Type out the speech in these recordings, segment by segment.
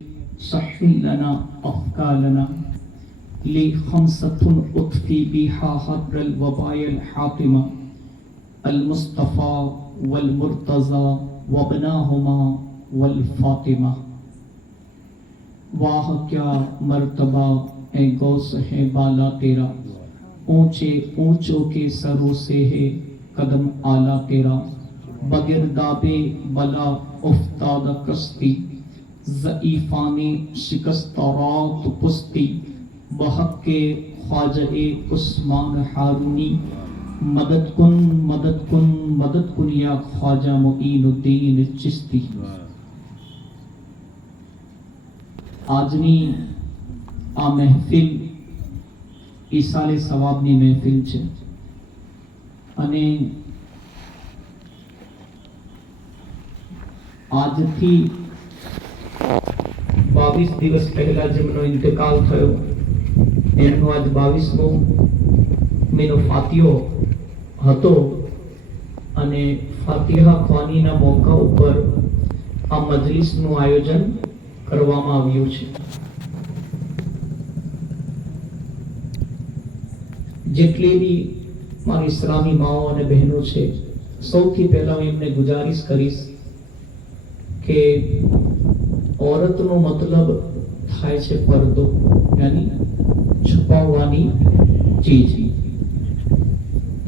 सहिल लना अफ़कालना ली खमसतुन उतफ़ी बिहा हर्रल वबायल हातिमा अल मुस्तफ़ा वल मुर्तज़ा वबनाहुमा वल फातिमा। वाह क्या मर्तबा ए गौस है बाला तेरा, ऊंचे ऊंचों के सरों से है कदम आला तेरा। बगिरदाबे बला उफ्ताद कस्ती, ज़ईफ़ाने शिकस्तरात पुस्ती। बहक के ख्वाजा-ए उस्मान हारूनी, मदद कुन मदद कुन या ख्वाजा मुईनुद्दीन चिश्ती। આજની આ મહેફિલ ઈસાલે સવાબની મહેફિલ છે અને આજથી 22 દિવસ પહેલા જેમનો ઇન્તકાલ થયો એમનો આજ 22મો મહિનો ફાતિહો હતો અને ફાતિહા ખ્વાનીના મોકા ઉપર આ મજલિસનું આયોજન કરવામાં આવ્યું છે। જેટલી બી મારી ઇસ્લામી માઓ અને બહેનો છે, સૌથી પહેલા હું એમને ગુજારિશ કરીશ કે औरतનો મતલબ થાય છે પડદો, યાની છુપાવવાની ચીજ।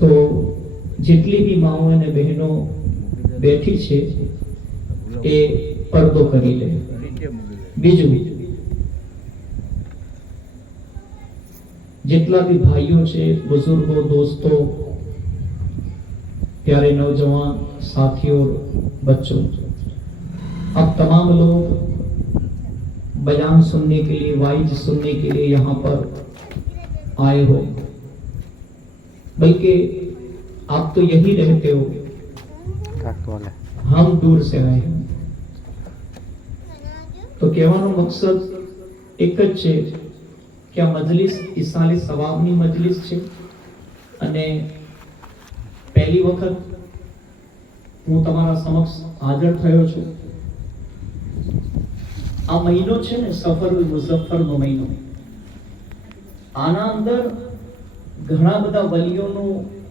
તો જેટલી બી માઓ અને બહેનો બેઠી છે એ પડદો કરી લે। બીજું, जितना भी भाइयों से बुजुर्गों दोस्तों प्यारे नौजवान साथियों और बच्चों, अब तमाम लोग बयान सुनने के लिए, वाइज सुनने के लिए यहाँ पर आए हो, बल्कि आप तो यही रहते हो, हम दूर से आए हैं। तो કહેવાનો મકસદ એક જ છે કે આ મજલિસ ઈસાલે સવાબની મજલિસ છે અને પહેલી વખત હું તમારા સમક્ષ હાજર થયો છું। આ મહિનો છે ને સફરુલ મુઝફ્ફરનો મહિનો, આના અંદર ઘણા બધા વલીઓનો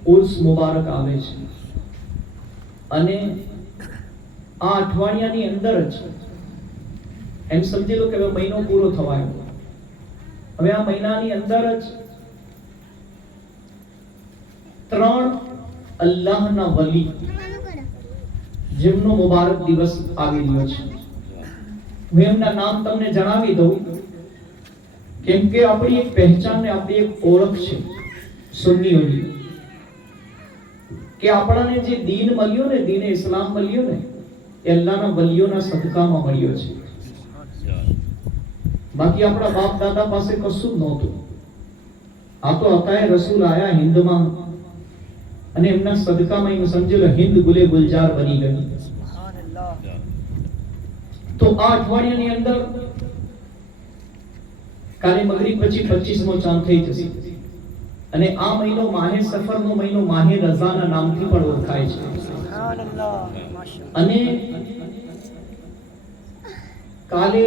ઉર્સ મુબારક આવે છે અને આ અઠવાડિયાની અંદર જ એમ સમજી લો કે હવે મહિનો પૂરો થવાયો, હવે આ મહિનાની અંદર જ 3 અલ્લાહના વલી જેમનો મુબારક દિવસ આવી રહ્યો છે। હું એમના નામ તમને જણાવી દઉં કેમ કે આપણી એક પહેચાન ને આપણી એક ઓળખ છે સુન્નીઓની કે આપણાને જે દીન મળ્યો ને, દીન ઇસ્લામ મળ્યો ને, એ અલ્લાહના વલીઓના સદકામાં મળ્યો છે। बाकी अपना बाप दादा पासे कशुं नहोतुं, आ तो अताए रसूल आया हिंद में અને એમના સદકામાં એમ સમજેલો હિન્દ ગુલે ગુલજાર બની ગઈ। તો આ અઠવાડિયાની અંદર કાલે મગરીબ પછી 25મો ચાંદ થઈ જશે અને આ મહિનો માહે સફરનો મહિનો માહે રઝાના નામથી પણ ઓળખાય છે। અને કાલે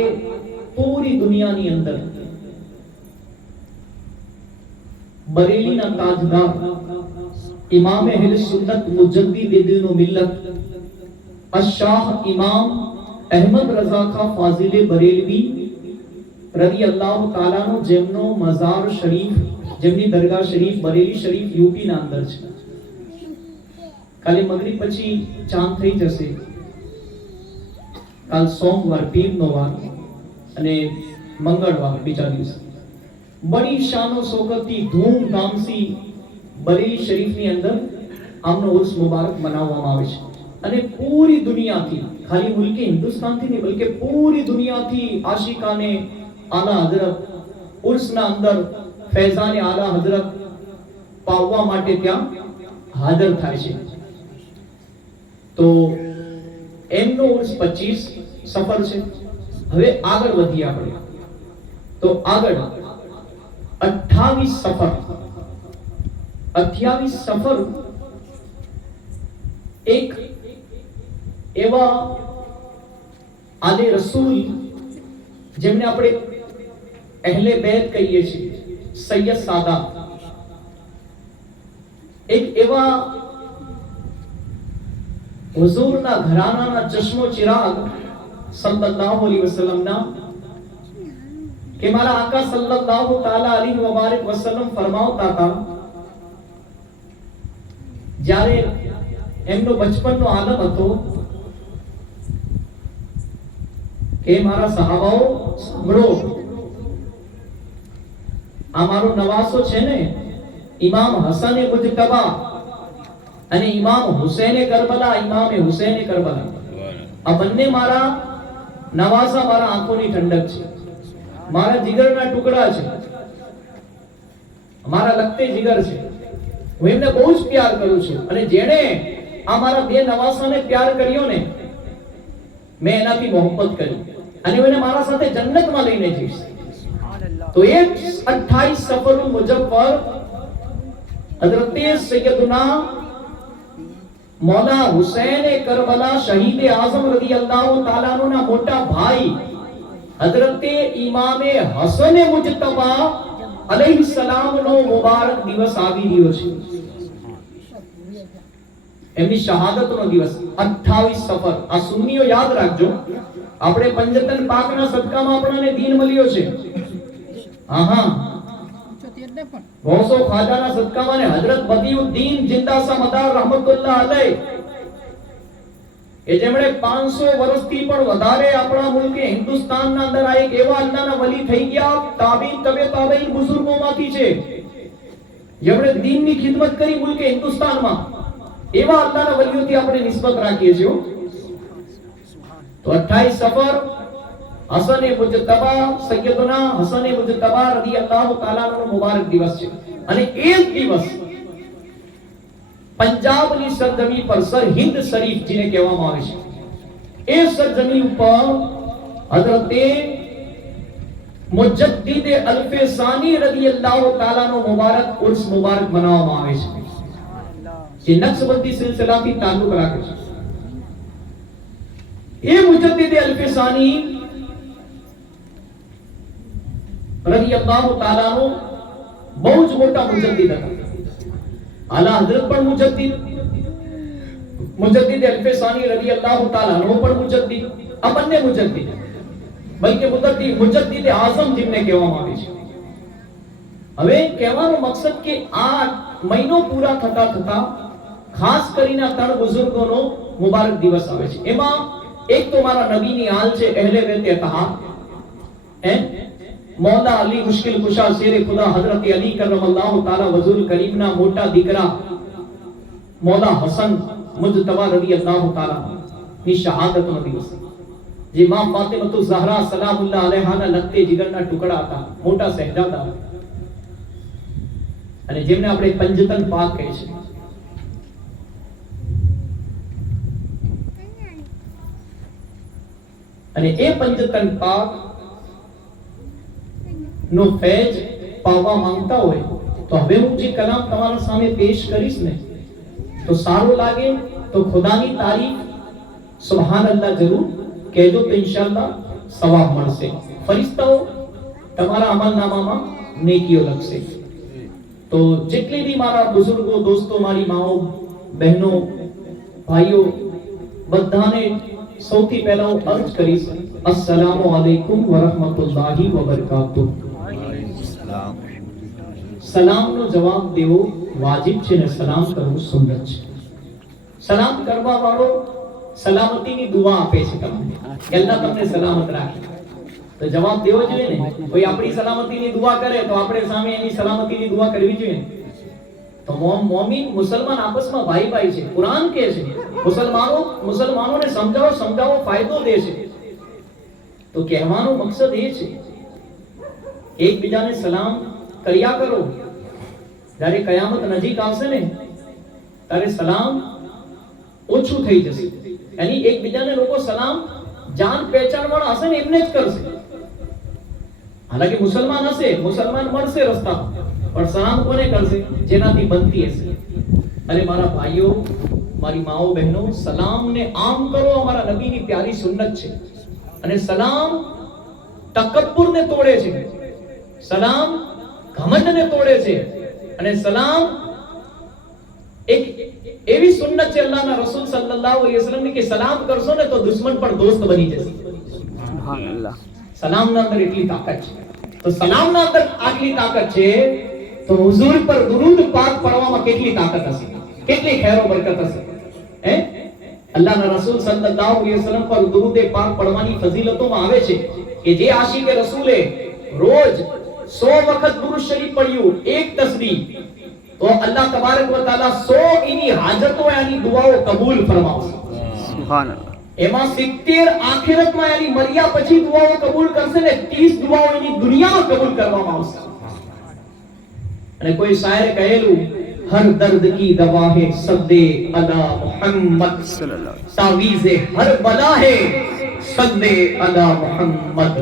पूरी दुनिया ની અંદર બરેલીના તાજદાર ઇમામ અહેલ સુન્નત મુજદ્દિદ દીન વ મિલ્લત અશાહ ઇમામ અહેમદ રઝા ખાન ફાઝિલ બરેલવી રદિયલ્લાહુ તાલા નો જેમનો મઝાર શરીફ, જેમની દરગાહ શરીફ બરેલી શરીફ યુપી ના અંદર છે। કાલે મગરીબ પછી ચાંદ થઈ જશે, કાલ સોમવાર પીરનો વાર અને મંગળવાર બીજા દિવસે બડી શાનો શોકતથી ધૂમધામથી બરેલી શરીફની અંદર આમનો ઉર્સ મુબારક મનાવવામાં આવે છે અને પૂરી દુનિયાથી, ખાલી મુલ્કે હિન્દુસ્તાનથી નહીં બલકે પૂરી દુનિયાથી આશિકાને આલા હઝરત ઉર્સના અંદર ફૈઝાને આલા હઝરત પાવવા માટે ત્યાં હાજર થાય છે। તો એમનો ઉર્સ 25 સફર છે। હવે આગળ વધીએ આપણે તો આગળ 28 સફર 28 સફર એક એવા આલે રસૂલ જેમને આપણે અહેલે બેત કહીએ છીએ, સૈયદ સાદાત, એક એવા હુઝુરના ઘરાનાના ચશ્મો ચિરાગ સલ્લલ્લાહુ અલૈહિ વસલ્લમના, કે મારા આકા સલ્લલ્લાહુ તાલા અલૈહિ મુબારક વસલ્લમ ફરમાવતા હતા, જ્યારે એમનો બચપનનો આલમ હતો, કે મારા સહાબાઓ સાંભળો, આ મારો નવાસો છે ને, ઇમામ હસને મુજતબા અને ઇમામ હુસૈને કરબલા, ઇમામે હુસૈને કરબલા, આ બંને મારા નવાસા, મારા આંખોની ઠંડક છે, મારા જીગરના ટુકડા છે, મારા લખતે જીગર છે. હું એમને બહુ જ પ્યાર કરું છું, અને જેણે આ મારા બે નવાસાને પ્યાર કર્યો ને, મેં એનાથી મોહબ્બત કરી, અને હું એને મારા સાથે જન્નતમાં લઈને જઈશ. તો એ 28 સફરુલ મુજફ્ફર હઝરતે સૈયદુના મૌલા હુસૈન કરબલા શહીદ આઝમ રદિયલ્લાહુ તાલા અન્હુ ના મોટા ભાઈ હઝરતે ઇમામે હસન મુજતબા અલૈહિ સલામ નો મુબારક દિવસ આવી રહ્યો છે. એમની શહાદતનો દિવસ 28 સફર. આ સુન્નીઓ યાદ રાખજો, આપણે પંજતન પાકના સદકામાં આપણને દીન મળ્યો છે. હા, ગૌસો ખ્વાજાના સદકામાં ને હઝરત બદીઉદ્દીન જિંદા સા મદાર રહમતુલ્લાહ અલૈહ, એ જેમણે 500 વર્ષથી પણ વધારે આપણા મુલ્કે હિન્દુસ્તાનના અંદર આ એક એવા અલ્લાહના વલી થઈ ગયા, તાબીન તબે તાબીન બુઝુર્ગોમાંથી છે, જેમણે દીનની ખિદમત કરી મુલ્કે હિન્દુસ્તાનમાં. એવા અલ્લાહના વલીઓથી આપણે નિસ્બત રાખીએ છીએ. તો 28 સફર હસન મુજતબા સૈયદુના હસન મુજતબા રદિયલ્લાહુ તાલા અન્હુ મુબારક દિવસ છે. અને એ દિવસ પંજાબની સરજમી પર સરહિંદ શરીફ જેને કહેવામાં આવે છે, એ સરજમી ઉપર હઝરતે મુજદ્દિદ અલ્ફેસાની રદિયલ્લાહુ તાલા અન્હુ મુબારક ઉર્સ મુબારક મનાવવામાં આવે છે, જે નક્શબંધી સિલસિલાથી તાલ્લુક રાખે છે. એ મુજદ્દિદ અલ્ફેસાની રદિયલ્લાહુ તાલા અન્હુ બહુ જ મોટા મુજદ્દિદ હતા. આલા હઝરત પણ મુજદ્દિદ અલ્ફેસાની રદિયલ્લાહુ તાલા અન્હુ પણ મુજદ્દિદ, આ બંને મુજદ્દિદ, બલકે મુજદ્દિદ આઝમ જેમને કહેવામાં આવે છે. હવે કહેવાનો મકસદ કે આ મહિનો પૂરા થતા થતા ખાસ કરીને આ ત્રણ બુઝુર્ગોનો મુબારક દિવસ આવે છે. એમાં એક તો મારા નબીની હાલ છે, અહેલે બેત અતહાર, મૌલા અલી મુશ્કિલ કુશા શેરે ખુદા હઝરત અલી કરમલ્લાહુ તાલા વજુલ કરીમના મોટા દીકરા મૌલા હસન મુજતબા રદિયલ્લાહુ તાલા ની શહાદતનો દિવસ, જે માં ફાતિમતુ ઝહરા સલામુલ્લાહ અલૈહાના લખતે જીગરના ટુકડા હતા, મોટા શહેજાદા, અને જેમને આપણે પંજતન પાક કહે છે. અને એ પંજતન પાક નો ફૈજ પાવા માંગતા હોય તો હવે હું જે કલામ તમારા સામે પેશ કરીશ ને, તો સારું લાગે તો ખુદાની તારીફ સુબહાનલ્લાહ જરૂર કહેજો, તો ઇન્શાઅલ્લાહ સવાબ મળશે. ફરિશ્તાઓ તમારા અમલનામામાં નેકીઓ લખશે. તો જેટલી બી મારા બુઝુર્ગો, દોસ્તો, મારી માઓ, બહેનો, ભાઈઓ, બધાને સૌથી પહેલા હું અર્જ કરીશ, અસ્સલામુ અલૈકુમ વરહમતુલ્લાહિ વબરકાતુહ. સલામનો જવાબ દેવો વાજિબ છે ને સલામ કરવું સુન્નત છે. સલામ કરવા વાળો સલામતીની દુઆ આપે છે તમને, કે અલ્લાહ તમને સલામત રાખે, તો જવાબ દેવો જોઈએ ને. કોઈ આપણી સલામતીની દુઆ કરે તો આપણે સામે એની સલામતીની દુઆ કરવી જોઈએ. તો મોમિન મુસલમાન આપસમાં ભાઈ ભાઈ છે. કુરાન કહે છે મુસલમાનોને સમજાવો ફાયદો દે છે. તો કહેવાનો મકસદ એ છે એકબીજાને સલામ કર્યા કરો. જ્યારે કયામત નજીક આવશે ને ત્યારે સલામ ઓછું થઈ જશે. यानी એકબીજાને લોકો સલામ જાન પહેચાન વાળા હશે ને એમને જ કરશે. હાલાકી મુસલમાન હશે, મુસલમાન મળશે રસ્તા, પણ સલામ કોને કરશે? જેનાથી બનતી હશે. અરે મારા ભાઈઓ, મારી માઓ, બહેનો, સલામને આમ કરો. અમારા નબીની પ્યારી સુન્નત છે. અને સલામ તકબ્બુરને તોડે છે, સલામ ઘમંડને તોડે છે, અને સલામ એક એવી સુન્નત છે અલ્લાહના રસૂલ સલ્લલ્લાહુ અલૈહિ વસલ્લમ ની કે સલામ કરશો ને તો દુશ્મન પણ દોસ્ત બની જશે. સુબહાનઅલ્લાહ. સલામના અંદર એટલી તાકાત છે. તો સલામના અંદર આટલી તાકાત છે તો હુઝુર પર દુરૂદ પાક પઢવામાં કેટલી તાકાત હશે, કેટલી ખૈરો બરકત હશે. હે અલ્લાહના રસૂલ સલ્લલ્લાહુ અલૈહિ વસલ્લમ પર દુરૂદ પાક પઢવાની ફઝીલતોમાં આવે છે કે જે આશિકે રસૂલે રોજ 100 વખત દુરૂદ શરીફ પઢ્યું, એક તસ્બીહ, તો અલ્લાહ તબારક વ તઆલા 100 એની હાજતો એની દુઆઓ કબૂલ ફરમાવશે. સુબહાનઅલ્લાહ. એમાં 70 આખિરતમાં એની મર્યા પછી દુઆઓ કબૂલ કરશે ને 30 દુઆઓ એની દુનિયામાં કબૂલ કરવામાં આવશે. અને કોઈ શાયરે કહેલું, હર દર્દ કી દવા હે સદ્દે અલા મુહમ્મદ સલ્લલ્લાહુ અલૈહિ વસલ્લમ, તાવીઝે હર બલા હે સદ્દે અલા મુહમ્મદ.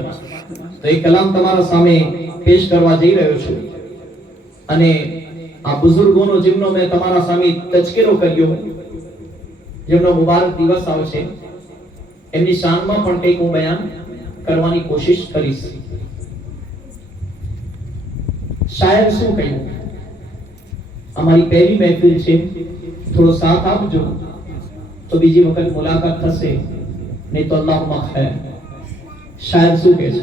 તો એ કલામ તમારા સામે પેશ કરવા જઈ રહ્યો છું, અને આ બુઝુર્ગોનો જેમનો મેં તમારા સામે તજકીરો કર્યો, જેમનો મુબારક દિવસ આવશે, એમની શાનમાં પણ કંઈક હું બયાન કરવાની કોશિશ કરીશ. શાયર શું કહ્યું? અમારી પહેલી મહેફિલ છે, થોડો સાથ આપજો તો બીજી વખત મુલાકાત થશે, નહીં તો અલ્લાહુમ્મા ખૈર. શાયર શું કહે છે?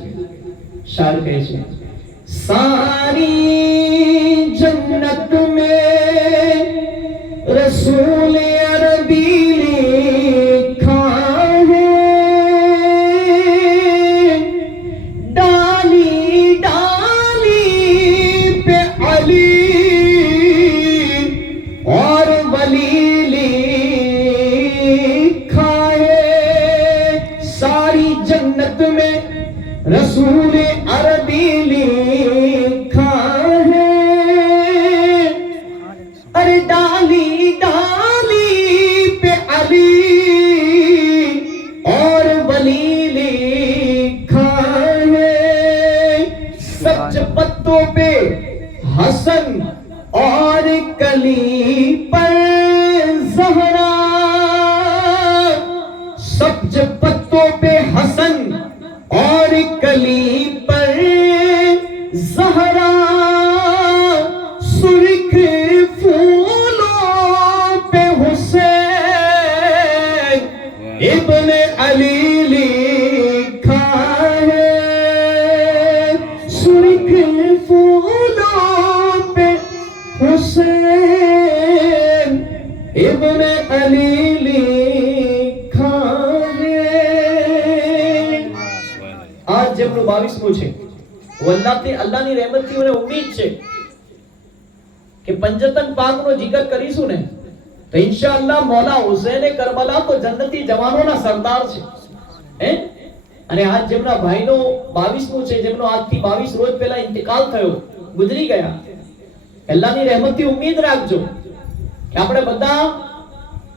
શાયર કહે છે, સારી જન્નત में रसूल अरबी लिखा है, डाली डाली पे अली और वली लिखा है. सारी जन्नत में रसूल अरबी लिखा है, अरे डाली डाली पे अली और वली लिखा है. सब्ज पत्तों पे हसन और कली पर ज़हरा, सब्ज पत्तों पे हसन और कली पर ज़हरा, सुर्ख फूलों पे हुसैन इब्ने अली लिखा है, सुर्ख फूलों पे हुसैन इब्ने अली लिखा है. आज જેમનું 22મું છે, वो અલ્લાહની રહેમતથી મને ઉમ્મીદ છે કે પંજતન પાકનો જિકર કરીશું ને તો ઇન્શાઅલ્લાહ મૌલા હુસૈને કરબલા તો જન્નતી જવાનોના સરદાર છે. હે અને આજ જેમના ભાઈનો 22મું છે, જેમનો આજથી 22 રોજ પહેલા ઇન્તિકાલ થયો, ગુજરી ગયા, અલ્લાહની રહેમતથી ઉમ્મીદ રાખજો કે આપણે બધા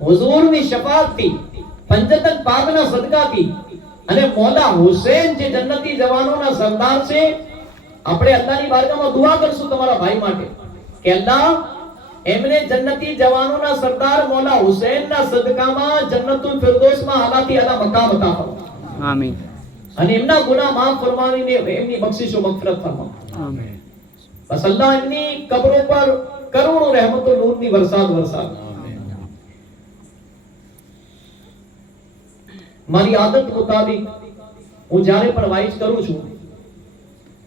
હુઝુરની શફાઅતથી, પંજતન પાકના સદકાથી અને મૌલા હુસૈન જે જન્નતી જવાનોના સરદાર છે, આપણે અલ્લાહની બારગાહમાં દુઆ કરશું તમારા ભાઈ માટે કે અલ્લાહ એમને જન્નતી જવાનોના સરદાર મૌલા હુસૈનના સદકામાં જન્નતુલ ફિરદૌસમાં આલાથી આલા મકામ અતા ફરમાવો. આમીન. અને એમના ગુનાહ માફ ફરમાવીને એમની બખ્શિશો મગફરત ફરમાવો. આમીન. બસ અલ્લાહ એમની કબરો પર કરોડો રહેમતો નૂરની વરસાદ વરસાદ. મારી આદત મુતાબિક હું જ્યારે પણ વાઇઝ કરું છું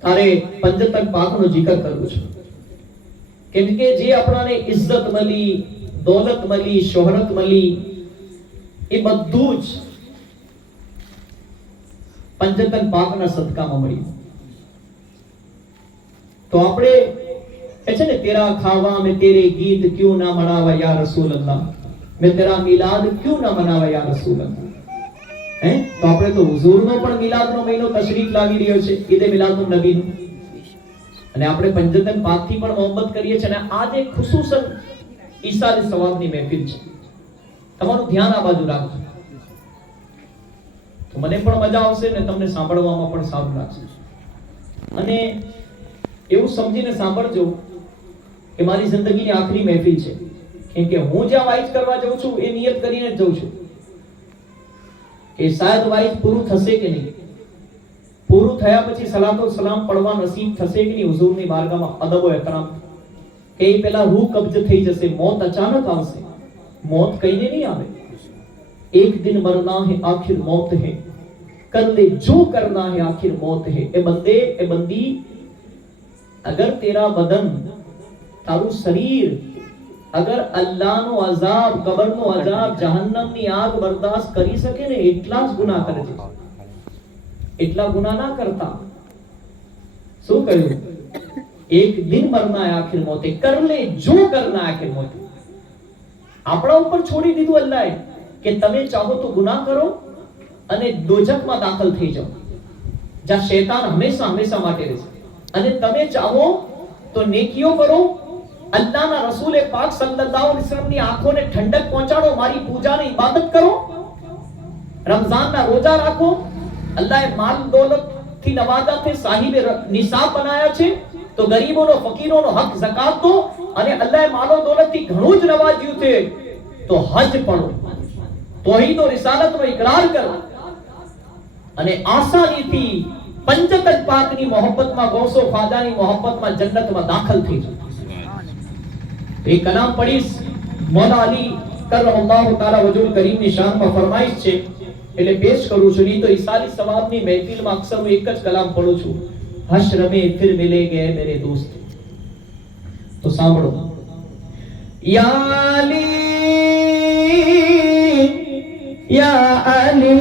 ત્યારે પંજતન પાકનો જિકર કરું છું, કેમ કે જે આપણાને ઇજ્જત મળી, દોલત મળી, શોહરત મળી, એ બધું જ પંજતન પાકના સદકામાં મળ્યું. તો આપણે એ છે ને, તેરા ખાવા મેં તેરે ગીત ક્યું ના મનાવા યા રસૂલ અલ્લાહ, મેં તેરા મિલાદ ક્યું ના મનાવા યા રસૂલ અલ્લાહ. હે તો આપણે તો હુઝુરનો પણ મિલાદનો મહિનો તશરીફ લાવી રહ્યો છે, ઈદે મિલાદુન નબીનો, અને આપણે પંજતન પાકથી પણ મોહબ્બત કરીએ છીએ. અને આજે ખુસૂસન ઈસાલ સવાબની મહેફિલ છે, તમારું ધ્યાન આ બાજુ રાખજો તો મને પણ મજા આવશે ને તમને સાંભળવામાં પણ સારું લાગશે. અને એવું સમજીને સાંભળજો કે મારી જિંદગીની આખરી મહેફિલ છે, કેમ કે હું જ્યાં વાઇઝ કરવા જાઉં છું એ નિયત કરીને જ જાઉં છું કે શાયદ વાઇઝ પૂરું થશે કે નહીં, પૂરું થયા પછી સલાતો સલામ પડવા નસીબ થશે કે નહીં હુઝુરની બારગાહમાં અદબ ઓ એહતરામ કે પહેલા રૂહ કબ્જ થઈ જશે, મોત અચાનક આવશે. મોત કઈને નહીં આવે. એક દિન મરના હે આખિર મોત હે, કર લે જો કરના હે આખિર મોત હે. એ બંદે એ બંદી, અગર તેરા બદન તારું શરીર અગર અલ્લાહનો અઝાબ, કબરનો અઝાબ, જહન્નમની આગ બરદાસ્ત કરી શકે ને એટલા જ ગુનાહ કરે છે. એટલા ગુનાહ ના કરતા. શું કહ્યું? એક દિન મરના હે આખિર મોતે, કર લે જો કરના આખિર મોતે. આપણા ઉપર છોડી દીધું અલ્લાહે કે તમે ચાહો તો ગુનાહ કરો અને દોજખમાં દાખલ થઈ જાઓ, જ્યાં શૈતાન હંમેશા હંમેશા માટે રહેશે. અને તમે ચાહો તો નેકીઓ કરો, અલ્લાહના રસૂલ પાક સલ્લલ્લાહુ અલૈહિ વસલ્લમની આંખોને ઠંડક પહોંચાડો, મારી પૂજાની ઇબાદત કરો, રમઝાનના રોજા રાખો. અલ્લાહે માલ દોલતથી નવાજા છે, સાહિબે નિસાબ બનાયા છે, તો ગરીબોનો ફકીરોનો હક ઝકાત દો. અને અલ્લાહે માલો દોલતથી ઘણું જ નવાજ્યું છે તો હજ પઢો, તૌહીદ ઓ રિસાલતનો ઇકરાર કરો અને આસાનીથી પંચતજ પાકની મોહબ્બતમાં, ગૌસો ખ્વાજાની મોહબ્બતમાં, જન્નતમાં દાખલ થઈ જાઓ. એક કલામ પઢીશ, મૌલા અલી કરમલ્લાહુ તાલા વજુલ કરીમની શાનમાં ફરમાઈશ છે એટલે પેશ કરું છું. નહીં તો ઈસાલી સવાબની મહેફિલમાં અક્સર હું એક જ કલામ પઢું છું, હશ્ર में फिर मिलेंगे मेरे दोस्त. तो સાંભળો. યા અલી યા અલી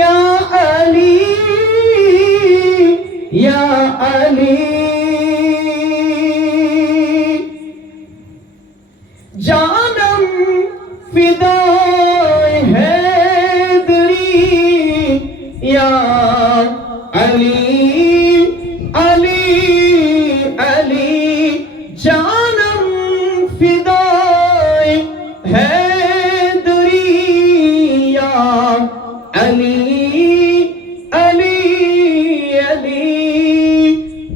યા અલી યા અલી जानम फिदाए हैदरी या अली अली अली जानम फिदाए हैदरी या अली अली अली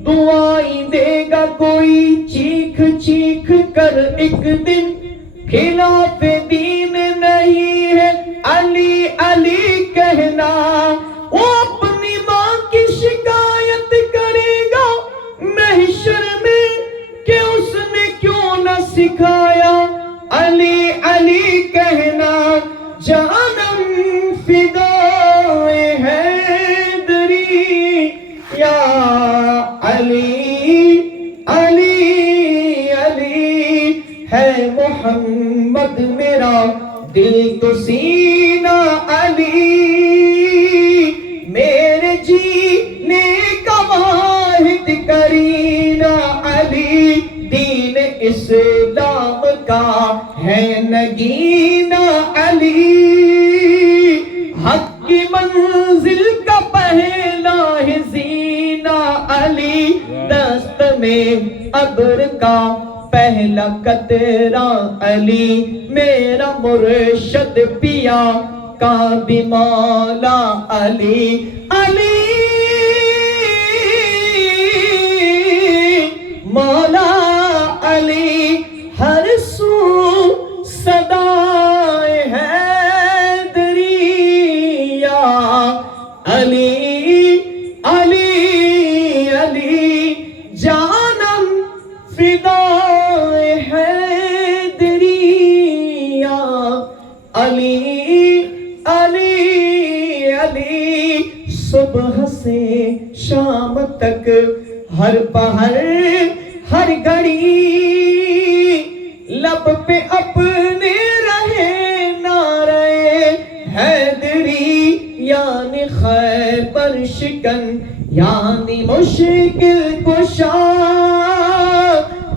दुआएं देगा कोई चीख चीख कर एक दिन, खिलाफ दीन नहीं है अली अली कहना. वो अपनी माँ की शिकायत करेगा महशर में कि उसने क्यों न सिखाया अली अली कहना. जानम फिदाए हैदरी या अली अली अली है मोहम्मद मेरा दिल तो सीना अली, मेरे जीने का वाहिद करीना अली, दीन इस्लाम का है नगीना अली, हक की मंजिल का पहला है जीना अली, दस्त में अब्र का पहला कतरा अली, मेरा मुर्शद पिया का भी मौला अली. अली मौला अली हर सू सदाए हैदरी या अली अली अली जानम फिदाए हैदरी या अली अली अली. सुबह से शाम तक हर पहर हर घड़ी लब पे अपने रहे नारे हैदरी, यानी खैबर शिकन यानी मुश्किल कुशा,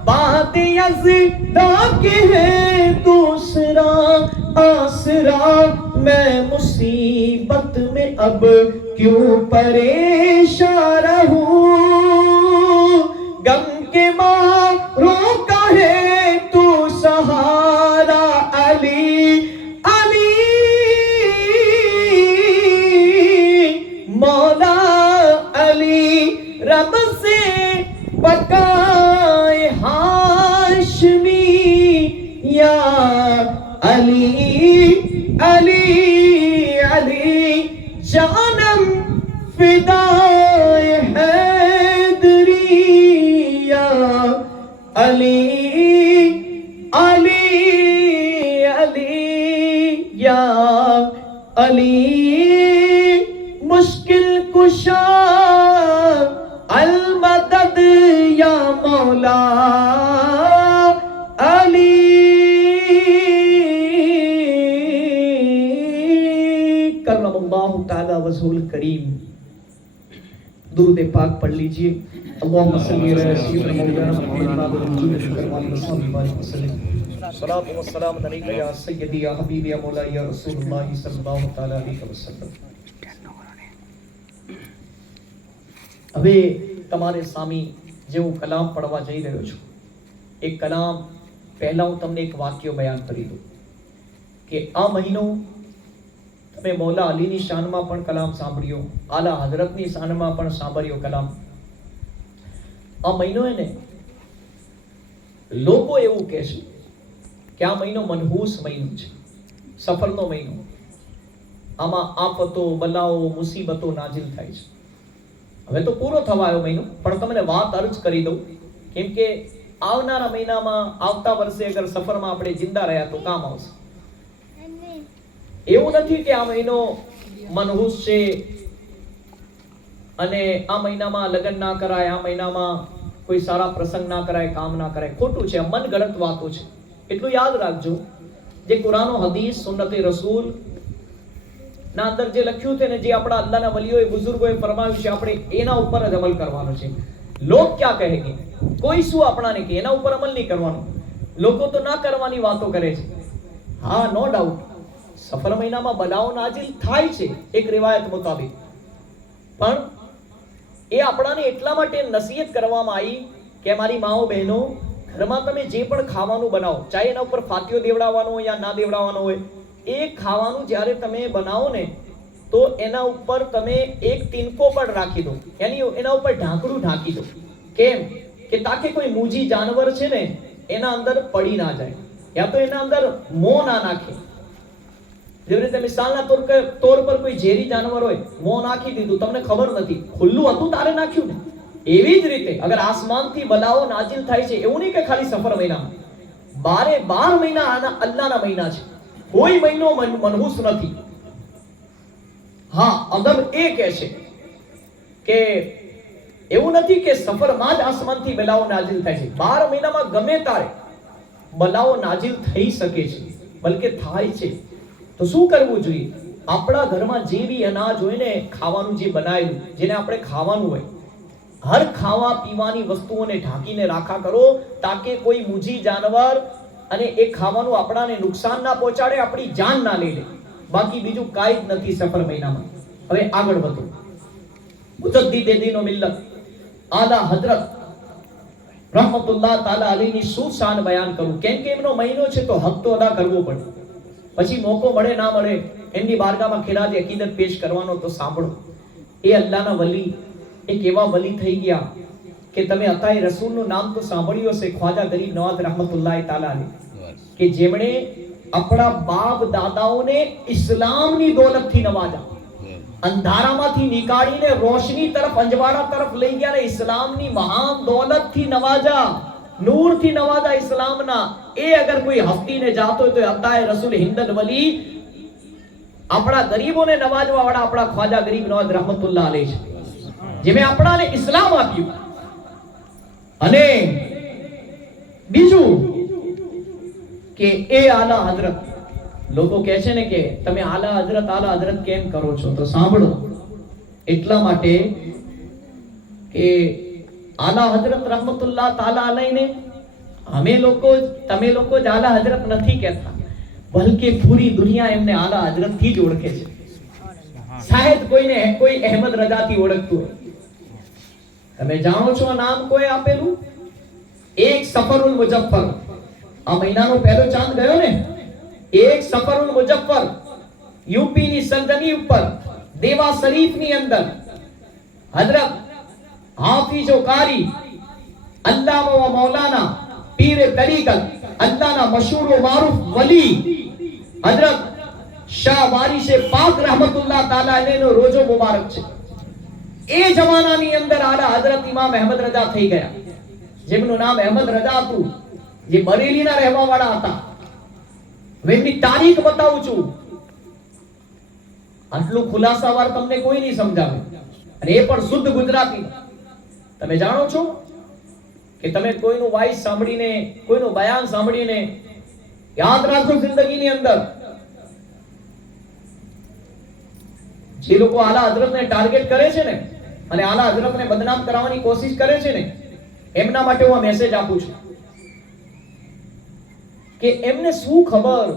बात यज़दा के है दूसरा आसरा, मैं मुसीबत में अब क्यों परेशान रहूं, गम के मारों का है तू सहारा अली अली मौला अली रब से बकाए हाशमी या अली अली अली जा जानम फिदाए हैदरिया अली अली अली या अली मुश्किल कुशा अल मदद या मौला अली करमल्लाहु ताला वजहुल करीम। दुरूद पाक पढ़ लीजिए। अल्लाहुम्मा सल्ली अला सय्यिदिना मौलाना मुहम्मद सल्लल्लाहु व सलाम अलैका या सय्यदी या हबीबी या मौला या रसूलुल्लाह सल्लल्लाहु ताला अलैहि वसल्लम। હવે તમારે સામી જેવું કલામ પढ़વા જઈ રહ્યો છું, એક કલામ પહેલા હું તમને એક વાક્ય બયાન કરી દઉં કે આ મહિનો તમે મૌલા અલીની શાનમાં પણ કલામ સાંભળ્યો, આલા હઝરતની શાનમાં પણ સાંભળ્યો કલામ। આ મહિનો એને લોકો એવું કહે છે કે આ મહિનો મનહૂસ મહિનો છે, સફરનો મહિનો, આમાં આફતો બલાઓ મુસીબતો નાઝિલ થાય છે। હવે તો પૂરો થવા આવ્યો મહિનો, પણ તમને વાત અર્જ કરી દઉં કેમ કે આવનારા મહિનામાં આવતા વર્ષે અગર સફરમાં આપણે જિંદા રહ્યા તો કામ આવશે। એવું નથી કે આ મહિનો મનહૂસ છે અને આ મહિનામાં લગ્ન ના કરાય, આ મહિનામાં કોઈ સારા પ્રસંગ ના કરાય, કામ ના કરાય, ખોટું છે, મનગઢંત વાતો છે। એટલું યાદ રાખજો, જે કુરાન હદીસ સુન્નતે રસૂલ ના અંદર જે લખ્યું છે ને, જે આપણા અલ્લાહના વલીઓએ બુઝુર્ગોએ ફરમાવ્યું છે, આપણે એના ઉપર જ અમલ કરવાનો છે। લોક ક્યાં કહેગે, કોઈ શું આપણાને કે એના ઉપર અમલ નહીં કરવાનો, લોકો તો ના કરવાની વાતો કરે છે। હા, નો ડાઉટ સફર મહિનામાં બલાઓ નાઝિલ થાય છે એક રિવાયત મુતાબિક, પણ એ આપણાને એટલા માટે નસીહત કરવામાં આવી કે મારી માઓ બહેનો, ઘરમાં તમે જે પણ ખાવાનું બનાવો, ચાહે એના ઉપર ફાતિયો દેવડાવવાનો હોય યા ના દેવડાવવાનો હોય, એ ખાવાનું જ્યારે તમે બનાવો ને તો એના ઉપર તમે એક તિનકો પણ રાખી દો, યાની એના ઉપર ઢાંકણું ઢાંકી દો। કેમ કે તાકે કોઈ મૂજી જાનવર છે ને એના અંદર પડી ના જાય, યા તો એના અંદર મોં ના નાખે। જેવી રીતે મિસાલના તોર પર કોઈ ઝેરી જાનવર હોય, મોં નાખી દીધું, તમને ખબર નથી, ખુલ્લું હતું તારે નાખ્યું ને, એવી જ રીતે અગર આસમાનથી બલાઓ નાઝિલ થાય છે, એવું નહીં કે ખાલી સફર મહિનામાં, 12 મહિના આના અલ્લાહના મહિના છે, કોઈ મહિનો મનહૂસ નથી। હા, અદબ એ કહે છે કે એવું નથી કે સફરમાં જ આસમાનથી બલાઓ નાઝિલ થાય છે, 12 મહિનામાં ગમે તારે બલાઓ નાઝિલ થઈ શકે છે, બલકે થાય છે। તો શું કરવું જોઈએ? આપણા ઘરમાં જે બી અનાજ હોય ને, ખાવાનું જે બનાવેલું, જેને આપણે ખાવાનું હોય, હર ખાવા પીવાની વસ્તુઓને ઢાંકીને રાખા કરો, તાકે કોઈ મૂજી જાનવર અને એ ખાવાનું આપણાને નુકસાન ના પહોંચાડે, આપણી જાન ના લઈ લે। બાકી બીજું કાંઈ જ નથી સફર મહિનામાં। હવે આગળ વધો। મુજદ્દિદ દીનો મિલ્લત આલા હઝરત रहमतुल्लाह ताला अलैहिની શું શાન બયાન કરું, કેમ કે એમનો મહિનો છે તો હક તો અદા કરવો પડે, પછી મોકો મળે ના મળે એમની બારગાહમાં ખિરાજ અકીદત પેશ કરવાનો તો સાંભળો। એ અલ્લાહના વલી એક એવા વલી થઈ ગયા કે તમે અતાએ રસૂલનું નામ તો સાંભળ્યું હશે, ખ્વાજા ગરીબ નવાઝ रहमतुल्लाह ताला अलैहि, કે જેમણે આપણા બાપ દાદાઓને ઇસ્લામની દોલતથી નવાજા, અંધારામાંથી નીકાળીને રોશની તરફ, અંજવાડા તરફ લઈ ગયા ને ઇસ્લામની મહાન દોલતથી નવાજા, નૂરથી નવાજા ઇસ્લામના। એ અગર કોઈ હસ્તીને જાતો હોય તો અતાએ રસૂલ હિન્દન વલી આપણા ગરીબોને નવાજવા વાળા આપણા ખ્વાજા ગરીબ નવાઝ रहमतुल्लाह अलैहि છે, જેમે આપણાને ઇસ્લામ આપ્યું। અને બીજું કે એ આલા હઝરત, લોકો કહે છે ને કે તમે આલા હઝરત કેમ કરો છો, તો સાંભળો, એટલા માટે કે આલા હઝરત रहमतुल्लाह ताला अलैहि અમે લોકો, તમે લોકો જ આલા હઝરત નથી કહેતા, બલકે પૂરી દુનિયા એમને આલા હઝરત થી જ ઓળખે છે। શાયદ કોઈને કોઈ અહેમદ રજાથી ઓળખતું હોય। તમે જાણો છો આ નામ કોઈ આપેલું? એક સફરુલ મુજફ્ફર, આ મહિનાનો પહેલો ચાંદ ગયો ને, એક સફરુલ મુજફ્ફર यूपी ની સરજમી ઉપર દેવા શરીફ ની અંદર હઝરત હાફિઝ कारी અલ્લામા વ મૌલાના પીર તરીકત અલ્લાહના મશહૂર વ મારૂફ વલી હઝરત શાહ વારિસે પાક રહમતુલ્લાહ તાલા અલૈહનો રોજો મુબારક છે. એ જમાનાની અંદર આલા હઝરત ઇમામ અહેમદ રજા થઈ ગયા, જેમનું નામ અહેમદ રજા હતું, જે બરેલીના રહેવાવાળા હતા. હવે એમની તારીખ બતાવું છું. આટલું ખુલાસાવાર તમને કોઈ નહીં સમજાવે, અને એ પણ શુદ્ધ ગુજરાતી. તમે જાણો છો કે તમે કોઈનું વોઇસ સાંભળીને, કોઈનું બયાન સાંભળીને યાદ રાખો, જિંદગીની અંદર જે લોકો આલા હઝરતને ટાર્ગેટ કરે છે ને અને આલા હઝરતને બદનામ કરાવવાની કોશિશ કરે છે ને, એમના માટે હું આ મેસેજ આપું છું કે એમને શું ખબર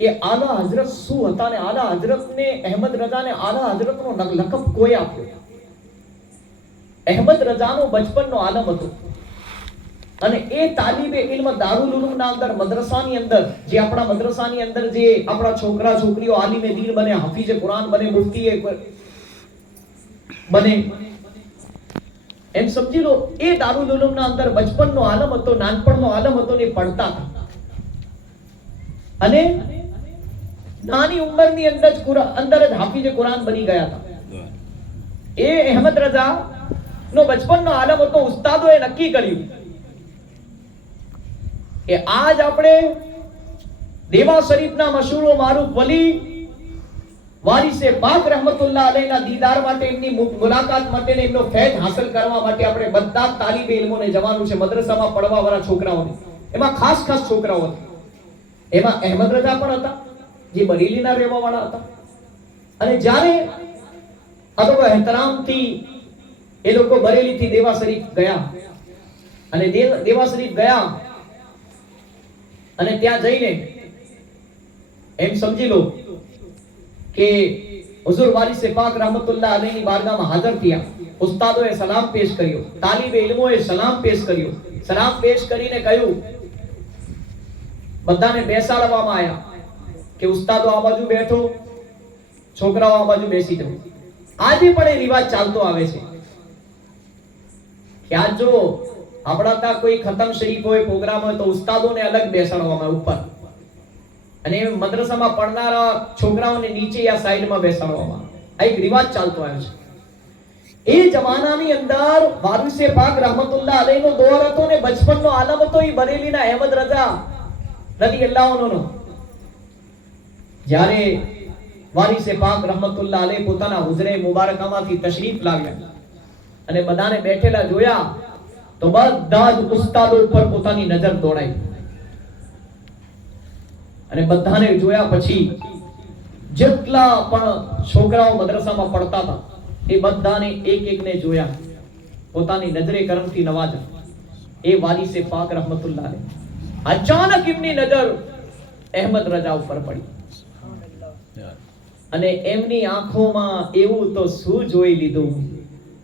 કે આલા હઝરત શું હતા, ને આલા હઝરતને, અહેમદ રજાને આલા હઝરતનો લકબ કોઈ આપ્યો. અહેમદ રજાનો બચપનનો આલમ હતો, અને એ તાલીબે ઇલ્મ દારુલ ઉલૂમના અંદર, મદ્રસાની અંદર, જે આપણા મદ્રસાની અંદર જે આપણા છોકરા છોકરીઓ આલિમે દીન બને, હાફિઝે કુરાન બને, મુફ્તી બને, એમ સમજી લો. એ દારુલ ઉલૂમના અંદર બચપનનો આલમ હતો, નાનપણનો આલમ હતો, ને પડતા હતા. અને નાની ઉંમરની અંદર જ હાફિઝે કુરાન બની ગયા હતા. એ અહેમદ રજા નો બચપનનો આલમ હતો. ઉસ્તાદોએ નક્કી કર્યું કે આજ આપણે દેવા શરીફના મશહૂર મારૂફ વલી વારિસે પાક રહમતુલ્લાહ અલૈહના દીદાર માટે, એમની મુલાકાત માટે, એમનો ફૈઝ હાંસલ કરવા માટે આપણે બધા તાલીબે ઇલ્મોને જવાનું છે. મદ્રસામાં પડવા વાળા છોકરાઓને, એમાં ખાસ છોકરાઓ હતા. એમાં અહેમદ રજા પણ હતા, જે બરેલીના રહેવા વાળા હતા. અને જ્યારે અદબ એહતરામથી એ લોકો બરેલીથી દેવા શરીફ ગયા, અને દેવા શરીફ ગયા અને ત્યાં જઈને એમ સમજી લો કે હુઝુર વારિસે પાક રહમતુલ્લાહ અલૈહની બારગાહમાં હાજર થયા. ઉસ્તાદોએ સલામ પેશ કર્યો, તાલીબે ઇલ્મોએ સલામ પેશ કર્યો. સલામ પેશ કરીને કહ્યું, બધાને બેસાડવામાં આવ્યા કે ઉસ્તાદો આ બાજુ બેઠો, છોકરાઓ આ બાજુ બેસી જાઓ. આજે પણ એ રિવાજ ચાલતો આવે છે કે આજ જો આપણા ત્યાં કોઈ ખતમ શરીફ હોય, પ્રોગ્રામ હોય, તો ઉસ્તાદોને અલગ બેસાડવામાં ઉપર, અને મદ્રસામાં પડનારા છોકરાઓને નીચે યા સાઈડમાં બેસાડવામાં. આ એક રિવાજ ચાલતો આવ્યો છે. એ જમાનાની અંદર વારિસે પાક રહમતુલ્લાહ અલૈહનો દોર હતો, ને બચપનનો આલમ હતો એ બરેલીના અહેમદ રજા રદિયલ્લાહુ અન્હુનો. જ્યારે વારિસે પાક રહમતુલ્લાહ અલૈહ પોતાના હુજરે મુબારકામાંથી તશરીફ લાવ્યા અને બધાને બેઠેલા જોયા, તો બધા જ ઉસ્તાદો ઉપર પોતાની નજર દોડાઈ. અને બધાને જોયા પછી જેટલા પણ છોકરાઓ મદ્રસામાં પડતા હતા એ બધાને એક એકને જોયા, પોતાની નજરે કરમથી નવાજા. એ વારિસે પાક રહમતુલ્લાહ અલૈહ. અચાનક એમની નજર અહેમદ રજા ઉપર પડી, અને એમની આંખોમાં એવું તો શું જોઈ લીધું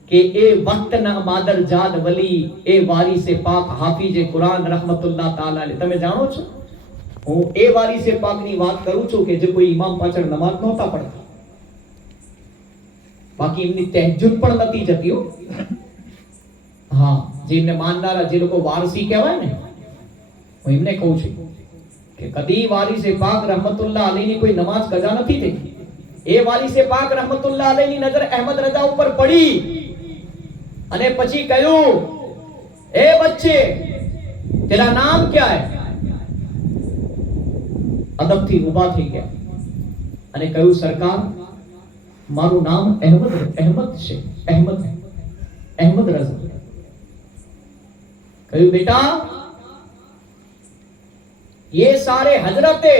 કે એ વક્તના માદરજાદ વલી, એ વારિસે પાક હાફિઝે કુરાન રહમતુલ્લાહ તાલા અલૈહ. તમે જાણો છો, હું એ વારિસે પાકની વાત કરું છું કે જે કોઈ ઇમામ પાછળ નમાઝ નહોતા પડતા, બાકી એમની તહજ્જુદ પણ નથી જતી. હા, જેમને માનનારા, જે લોકો વારસી કહેવાય ને, હું એમને કહું છું કે કદી વારિસે પાક રહમતુલ્લાહ અલૈહની કોઈ નમાઝ કજા નથી થઈ. એ વારિસે પાક રહમતુલ્લાહ અલૈહની નજર અહેમદ રજા ઉપર પડી, અને પછી કહ્યું, એ બચ્ચે તેરા નામ ક્યા હૈ? અદબથી ઊભા થઈ ગયા અને કહ્યું, સરકાર મારું નામ અહેમદ છે, અહેમદ રજા. કહ્યું, બેટા ये सारे हजरते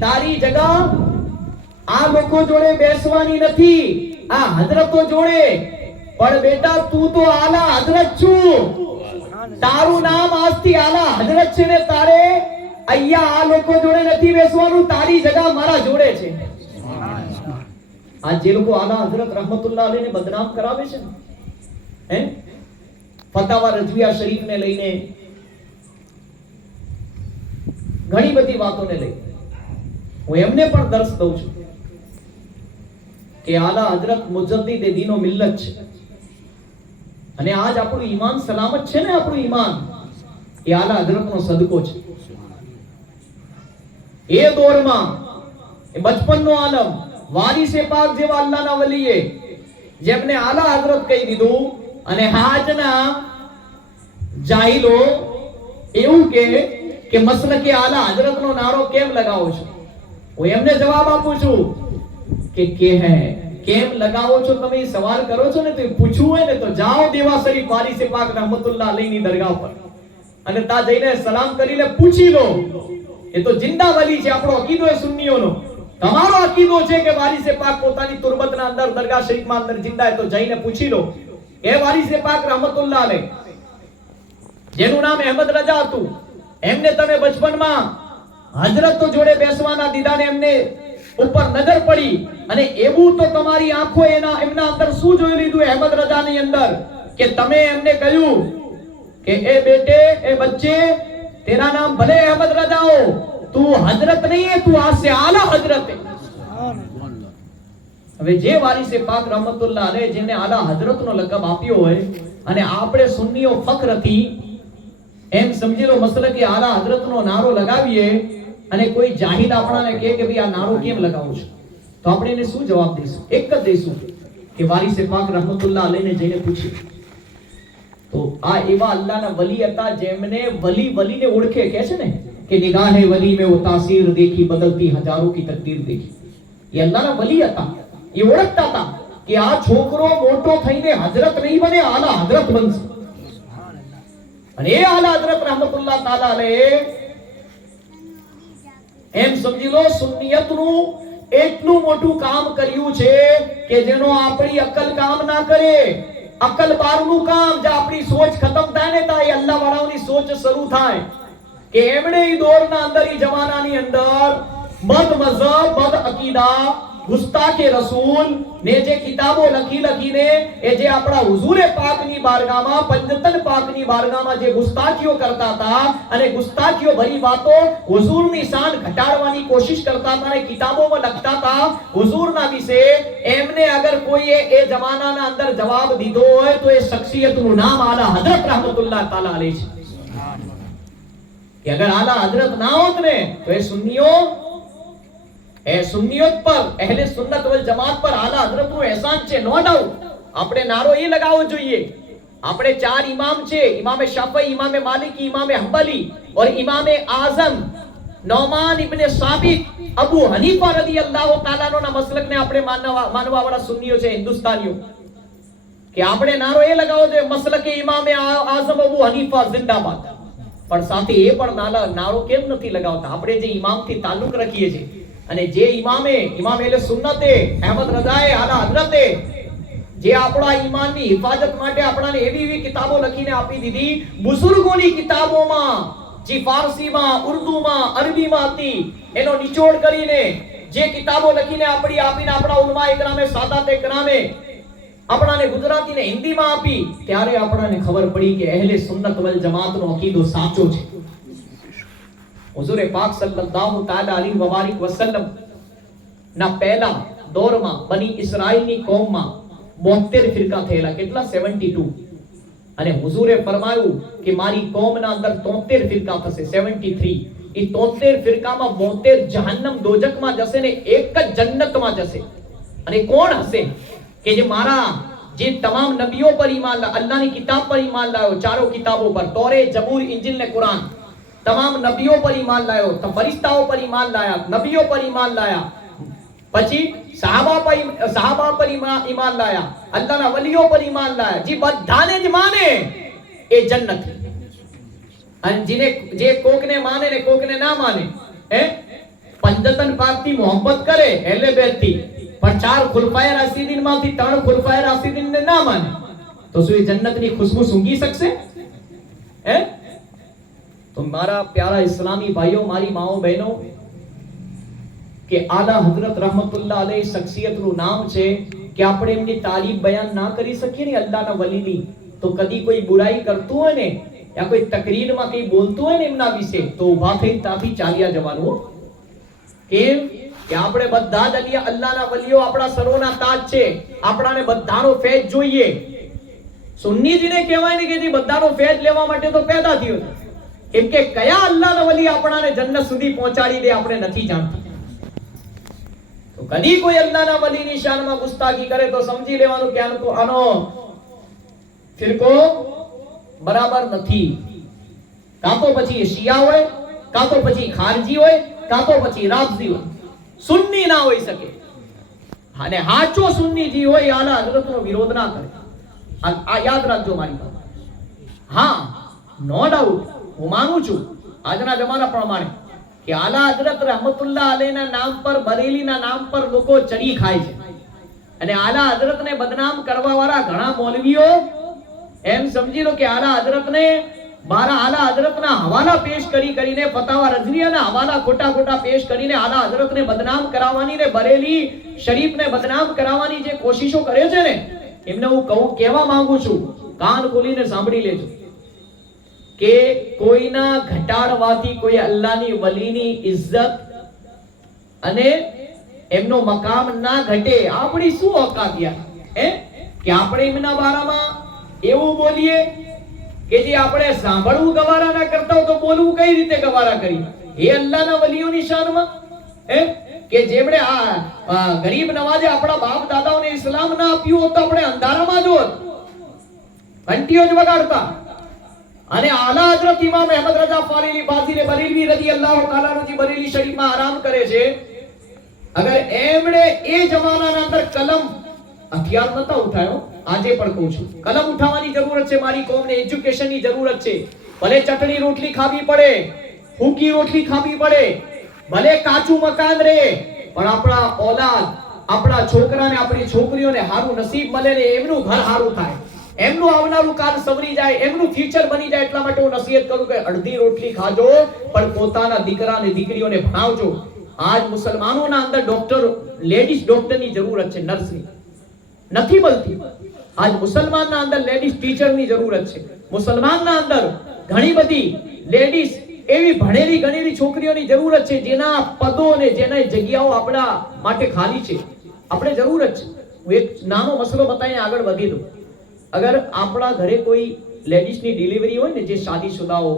तारी जगह आ लोगों जोड़े बेसवानी नहीं, आ हजरतो जोड़े. पर बेटा तू तो आला हजरत छू, तारू नाम आजથી आला हजरत છે ને, તારે અહીંયા આ લોકો જોડે નથી બેસવાનું, તારી જગહ મારા જોડે છે. આ જે લોકો આલા હજરત રહમતુલ્લાહ અલૈહને બદનામ કરાવે છે ને, હે ફતાવા રજવિયા શરીફને લઈને, ઘણી બધી વાતોને લઈ, હું એમને પણ દર્શ દઉં છું કે આલા હજરત મુજદ્દિદ દીનો મિલ્લત છે, અને આજ આપણું ઈમાન સલામત છે ને, આપણું ઈમાન એ આલા હજરતનો સદકો છે. એ દોરમાં એ બચપનનો આલમ વારિસે પાક જેવા અલ્લાહના વલીએ જેમને આલા હઝરત કહી દીધું, અને આજના જાહિલો એવું કે મસલકે આલા હઝરતનો નારો કેમ લગાવો છો? હું એમને જવાબ આપું છું કે હે કેમ લગાવો છો તમે સવાલ કરો છો ને, તો પૂછવું હોય ને તો જાઓ દેવા શરીફ વારિસે પાક રહમતુલ્લાહ અલૈહની દરગાહ પર અને તા જઈને સલામ કરીને પૂછી લો. એ તો જિંદા વલી છે. આપણો અકીદો એ સુન્નીઓનો. તમારો અકીદો છે કે વારિસે પાક પોતાની તુરબતના અંદર દરગાહ શરીફમાં અંદર જિંદા છે, તો જઈને પૂછી લો. એ વારિસે પાક રહમતુલ્લાહ અલૈહ જેનું નામ અહેમદ રજા હતું, એમને તમે બચપનમાં હજરત જોડે બેસવાના દીધા ને એમને ઉપર નજર પડી, અને એવું તો તમારી આંખો એમના અંદર શું જોઈ લીધું અહેમદ રજાની અંદર કે તમે એમને કહ્યું કે એ બેटे ए बच्चे तेरा नाम भले अहमद रजा हो, तू हजरत नहीं है, तू आज से आला हजरत है. હવે જે વારિસે પાક રહમતુલ્લાહ અલૈહ જેને આલા હઝરતનો લકબ આપ્યો હોય અને આપણે સુન્નીઓ ફખ્રથી એમ સમજી લો મસલકે આલા હઝરતનો નારો લગાવીએ, અને કોઈ જાહિલ આપણાને કહે કે ભાઈ આ નારો કેમ લગાવો છો, તો આપણે એને શું જવાબ દઈશું? એક જ દઈશું કે વારિસે પાક રહમતુલ્લાહ અલૈહને જઈને પૂછીએ. તો આ એવા અલ્લાહના વલી હતા જેમને વલીને ઓળખે. કહે છે ને કે નિગાહે વલી મે વો તાસીર દેખી બદલતી હજારો કી તકદીર દેખી. એ અલ્લાહના વલી હતા. એ ઓળખતા હતા કે આ છોકરો મોટો થઈને હઝરત નહીં બને, આલા હઝરત બનશે. અને એ આલા હઝરત રહમતુલ્લાહ તાલા અલૈહ એમ સમજી લો સુન્નિયતનું એટલું મોટું કામ કર્યું છે કે જેનો આપણી અક્લ કામ ના કરે. અક્લ બારનું કામ, જે આપણી સોચ ખતમ થાય ને તા એ અલ્લાહ વાળાઓની સોચ શરૂ થાય. કે એમણે ઈ દોરના અંદર, ઈ જમાનાની અંદર બદ મઝહબ, બદ અકીદા, ગુસ્તાખે રસૂલ ને જે કિતાબો લખીને એ જે આપણા હુઝુરે પાકની બારગાહમાં, પંજતન પાકની બારગાહમાં જે ગુસ્તાખીઓ કરતા હતા અને ગુસ્તાખીઓ ભરી વાતો હુઝુરની શાન ઘટાડવાની કોશિશ કરતા હતા અને કિતાબોમાં લખતા હતા હુઝુરના વિશે, એમને અગર કોઈએ એ જમાનાના અંદર જવાબ દીધો હોય તો એ શખ્સિયતનું નામ આલા હઝરત રહમતુલ્લાહ તાલા અલૈહ છે. કે અગર આલા હઝરત ના હોત ને તો એ સુન્નિયત પર, અહેલે સુન્નત વલ જમાત પર આલા હઝરતનો એહસાન છે, નો ડાઉટ. આપણે નારો એ લગાવવો જોઈએ. આપણે ચાર ઇમામ છે, ઇમામે શાફઈ, ઇમામે માલિકી, ઇમામે હંબલી और ઇમામે આઝમ નોમાન ઇબ્ન સાબિત, અબુ હનીફા રદિયલ્લાહુ તાલા ના મસલકને આપણે માનવા વાળા સુન્નીઓ છે, હિન્દુસ્તાનીઓ. કે આપણે નારો એ લગાવવો જોઈએ મસલકે ઇમામે આઝમ અબુ હનીફા જિંદાબાદ. પણ સાથે એ પણ નારો કેમ નથી લગાવતા? આપણે જે ઇમામથી તાલ્લુક રાખીએ છીએ અને જે ઇમામ અહેલે સુન્નતે અહેમદ રજાએ આલા હઝરતે જે આપણા ઈમાનની હિફાજત માટે આપણાને એવી કિતાબો લખીને આપી દીધી, બુઝુર્ગોની કિતાબોમાં જે ફારસીમાં, ઉર્દુમાં, અરબીમાં હતી, એનો નિચોડ કરીને જે કિતાબો લખીને આપીને આપણા ઉલમા ઇકરામે, સાદાત ઇકરામે આપણાને ગુજરાતી ને હિન્દીમાં આપી, ત્યારે આપણાને ખબર પડી કે અહેલે સુન્નત વલ જમાતનો અકીદો સાચો છે. હુઝુર પાક સલ્લલ્લાહુ તઆલા અલૈહિ વબારિક વસલ્લમ ના પહેલા દોરમાં બની ઇસ્રાઈલની કોમમાં 72 ફિરકા થયેલા. કેટલા? 72. અને હુઝુરે ફરમાયું કે મારી કોમના અંદર 73 ફિરકા થશે, 73. એ 73 ફિરકામાં 72 જહન્નમ દોજખમાં જશે ને એક જ જન્નતમાં જશે. અને કોણ હશે કે જે મારા જે તમામ નબીઓ પર ઈમાન, અલ્લાહની કિતાબ પર ઈમાન લાયો, ચારો કિતાબો પર, તૌરેત, જબૂર, ઇંજીલ ને કુરાન, તમામ નબીઓ પર ઈમાન લાયો, ફરિશ્તાઓ પર ઈમાન લાયા, નબીઓ પર ઈમાન લાયા, પછી સહાબા પર ઈમાન લાયા, અલ્લાહના વલીઓ પર ઈમાન લાયા. જે બધાને જ માને એ જન્નત. અને જે કોકને માને ને કોકને ના માને, પંજતન પાકથી મોહબ્બત કરે અહેલે બેતથી, પણ 4 ખુલફાએ રાશિદીન માંથી 3 ખુલફાએ રાશિદીન ને ના માને, તો શું એ જન્નતની ખુશ્બુ સૂંઘી શકશે? તો મારા પ્યારા ઇસ્લામી ભાઈઓ, મારી માઓ બહેનો, કે આલા હઝરત રહમતુલ્લાહ અલૈહ શખ્સિયતનું નામ છે કે આપણે એમની તારીફ બયાન ના કરી શકીએ ને અલ્લાહના વલીની, તો કદી કોઈ બુરાઈ કરતું હોય ને યા કોઈ તકરીરમાં કઈ બોલતું હોય ને એમના વિશે, તો ઊભા થઈ ત્યાંથી ચાલ્યા જવાનું. કેમ કે આપણે બધા જ અલ્લાહના વલીઓ આપણા સરોના તાજ છે. આપણાને બધાનો ફેજ જોઈએ. સુન્નીજીને કહેવાય ને કે જે બધાનો ફેજ લેવા માટે તો પેદા થયો છે. એમ કે કયા અલ્લાહના વલી આપણાને જન્નત સુધી પહોંચાડી દે આપણે નથી જાણતા. તો કદી કોઈ અલ્લાહના વલીની શાનમાં ગુસ્તાખી કરે તો સમજી લેવાનું કે આનો ફિરકો બરાબર નથી. કાં તો પછી શિયા હોય, કાં તો પછી ખારજી હોય, કાં તો પછી રાફજી હોય, સુન્ની ના હોઈ શકે. અને હાચો સુન્ની જી હોય આલા હઝરતનો વિરોધ ના કરે. આ યાદ રાખજો મારી વાત. હા, નો ડાઉટ હું માનું છું આજના જમાના પ્રમાણે કે આલા હઝરત રહેમતુલ્લાહ અલૈના નામ પર, બરેલીના નામ પર લોકો ચરી ખાય છે. અને આલા હઝરતને બદનામ કરવા વાળા ઘણા મૌલવીઓ એમ સમજી લો કે આલા હઝરતને આલા હઝરતના હવાલા પેશ કરીને ફતાવા રઝવીયાના હવાલા ખોટા પેશ કરીને આલા હઝરતને બદનામ કરાવવાની ને બરેલી શરીફને બદનામ કરાવવાની જે કોશિશો કરે છે ને, એમને હું કહેવા માંગુ છું, કાન ખોલીને સાંભળી લેજો કે કોઈના ઘટાડવાથી કોઈ અલ્લાહની વલીની ઇજ્જત અને એમનો મકામ ના ઘટે. આપણી શું ઓકાત યાર, કે આપણે એમના બારામાં એવું બોલીએ કે જે આપણે સાંભળવું ગવારા ના કરતા હોય તો બોલવું કઈ રીતે ગવારા કરી? એ અલ્લાહના વલીઓની શાનમાં કે જેમણે આ ગરીબ નવાજે આપણા બાપ દાદાઓને ઇસ્લામ ના આપ્યું હોત તો આપણે અંધારામાં જ હોત, ઘંટીઓ જ વગાડતા. અને આલા હઝરત ઇમામ અહેમદ રજા ફારીલી બાજીલે બરેલવી રદિયલ્લાહુ તાઆલા અન્હુ જી બરેલી શરીફમાં આરામ કરે છે. અગર એમણે એ જમાનાના અંદર કલમ હથિયાર નતા ઉઠાયો, આજે પણ કહું છું કલમ ઉઠાવવાની જરૂરત છે. મારી કોમને એજ્યુકેશનની જરૂરત છે. ભલે ચટણી રોટલી ખાવી પડે, ફૂકી રોટલી ખાવી પડે, ભલે કાચું મકાન રહે, પણ આપણા ઓલાદ, આપણા છોકરાને, આપણી છોકરીઓને હારું નસીબ મળે ને એમનું ઘર હારું થાય, એમનું આવનારું કાલ સવરી જાય, એમનું ફ્યુચર બની જાય. એટલા માટે હું નસીહત કરું કે અડધી રોટલી ખાજો પણ પોતાના દીકરા અને દીકરીઓને ભણાવજો. આજ મુસલમાનોના અંદર ડોક્ટર, લેડીઝ ડોક્ટરની જરૂરત છે, નર્સની નથી મળતી. આજ મુસલમાનના અંદર લેડીઝ ટીચરની જરૂરત છે. મુસલમાનના અંદર ઘણી બધી લેડીઝ એવી ભણેલી ગણેલી છોકરીઓની જરૂરત છે જેના પદો અને જેના જગ્યાઓ આપણા માટે ખાલી છે. આપણે જરૂરત છે. હું એક નાનો મસલો બતાવીને આગળ વધી દઉં. અગર આપણા ઘરે કોઈ લેડીઝની ડિલિવરી હોય ને, જે શાદીશુદાઓ,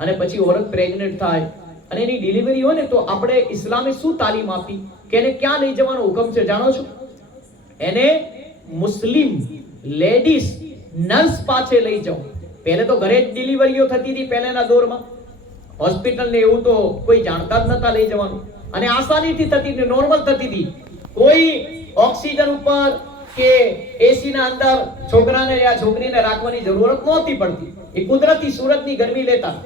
અને પછી ઓરત પ્રેગ્નન્ટ થાય અને એની ડિલિવરી હોય ને, તો આપણે ઇસ્લામે શું તાલીમ આપી કે એને ક્યાં લઈ જવાનો હુકમ છે જાણો છો? એને મુસ્લિમ લેડીઝ નર્સ પાસે લઈ જાઓ. પહેલે તો ઘરે જ ડિલિવરીઓ થતી હતી પહેલાના દોરમાં, હોસ્પિટલ ને એવું તો કોઈ જાણતા જ નતા લઈ જવાનું, અને આસાનીથી થતી હતી, નોર્મલ થતી હતી. કોઈ ઓક્સિજન ઉપર કે એસી ના અંદર છોકરાને યા છોકરીને રાખવાની જરૂરત નહોતી પડતી. એ કુદરતી સૂરજની ગરમી લેતા,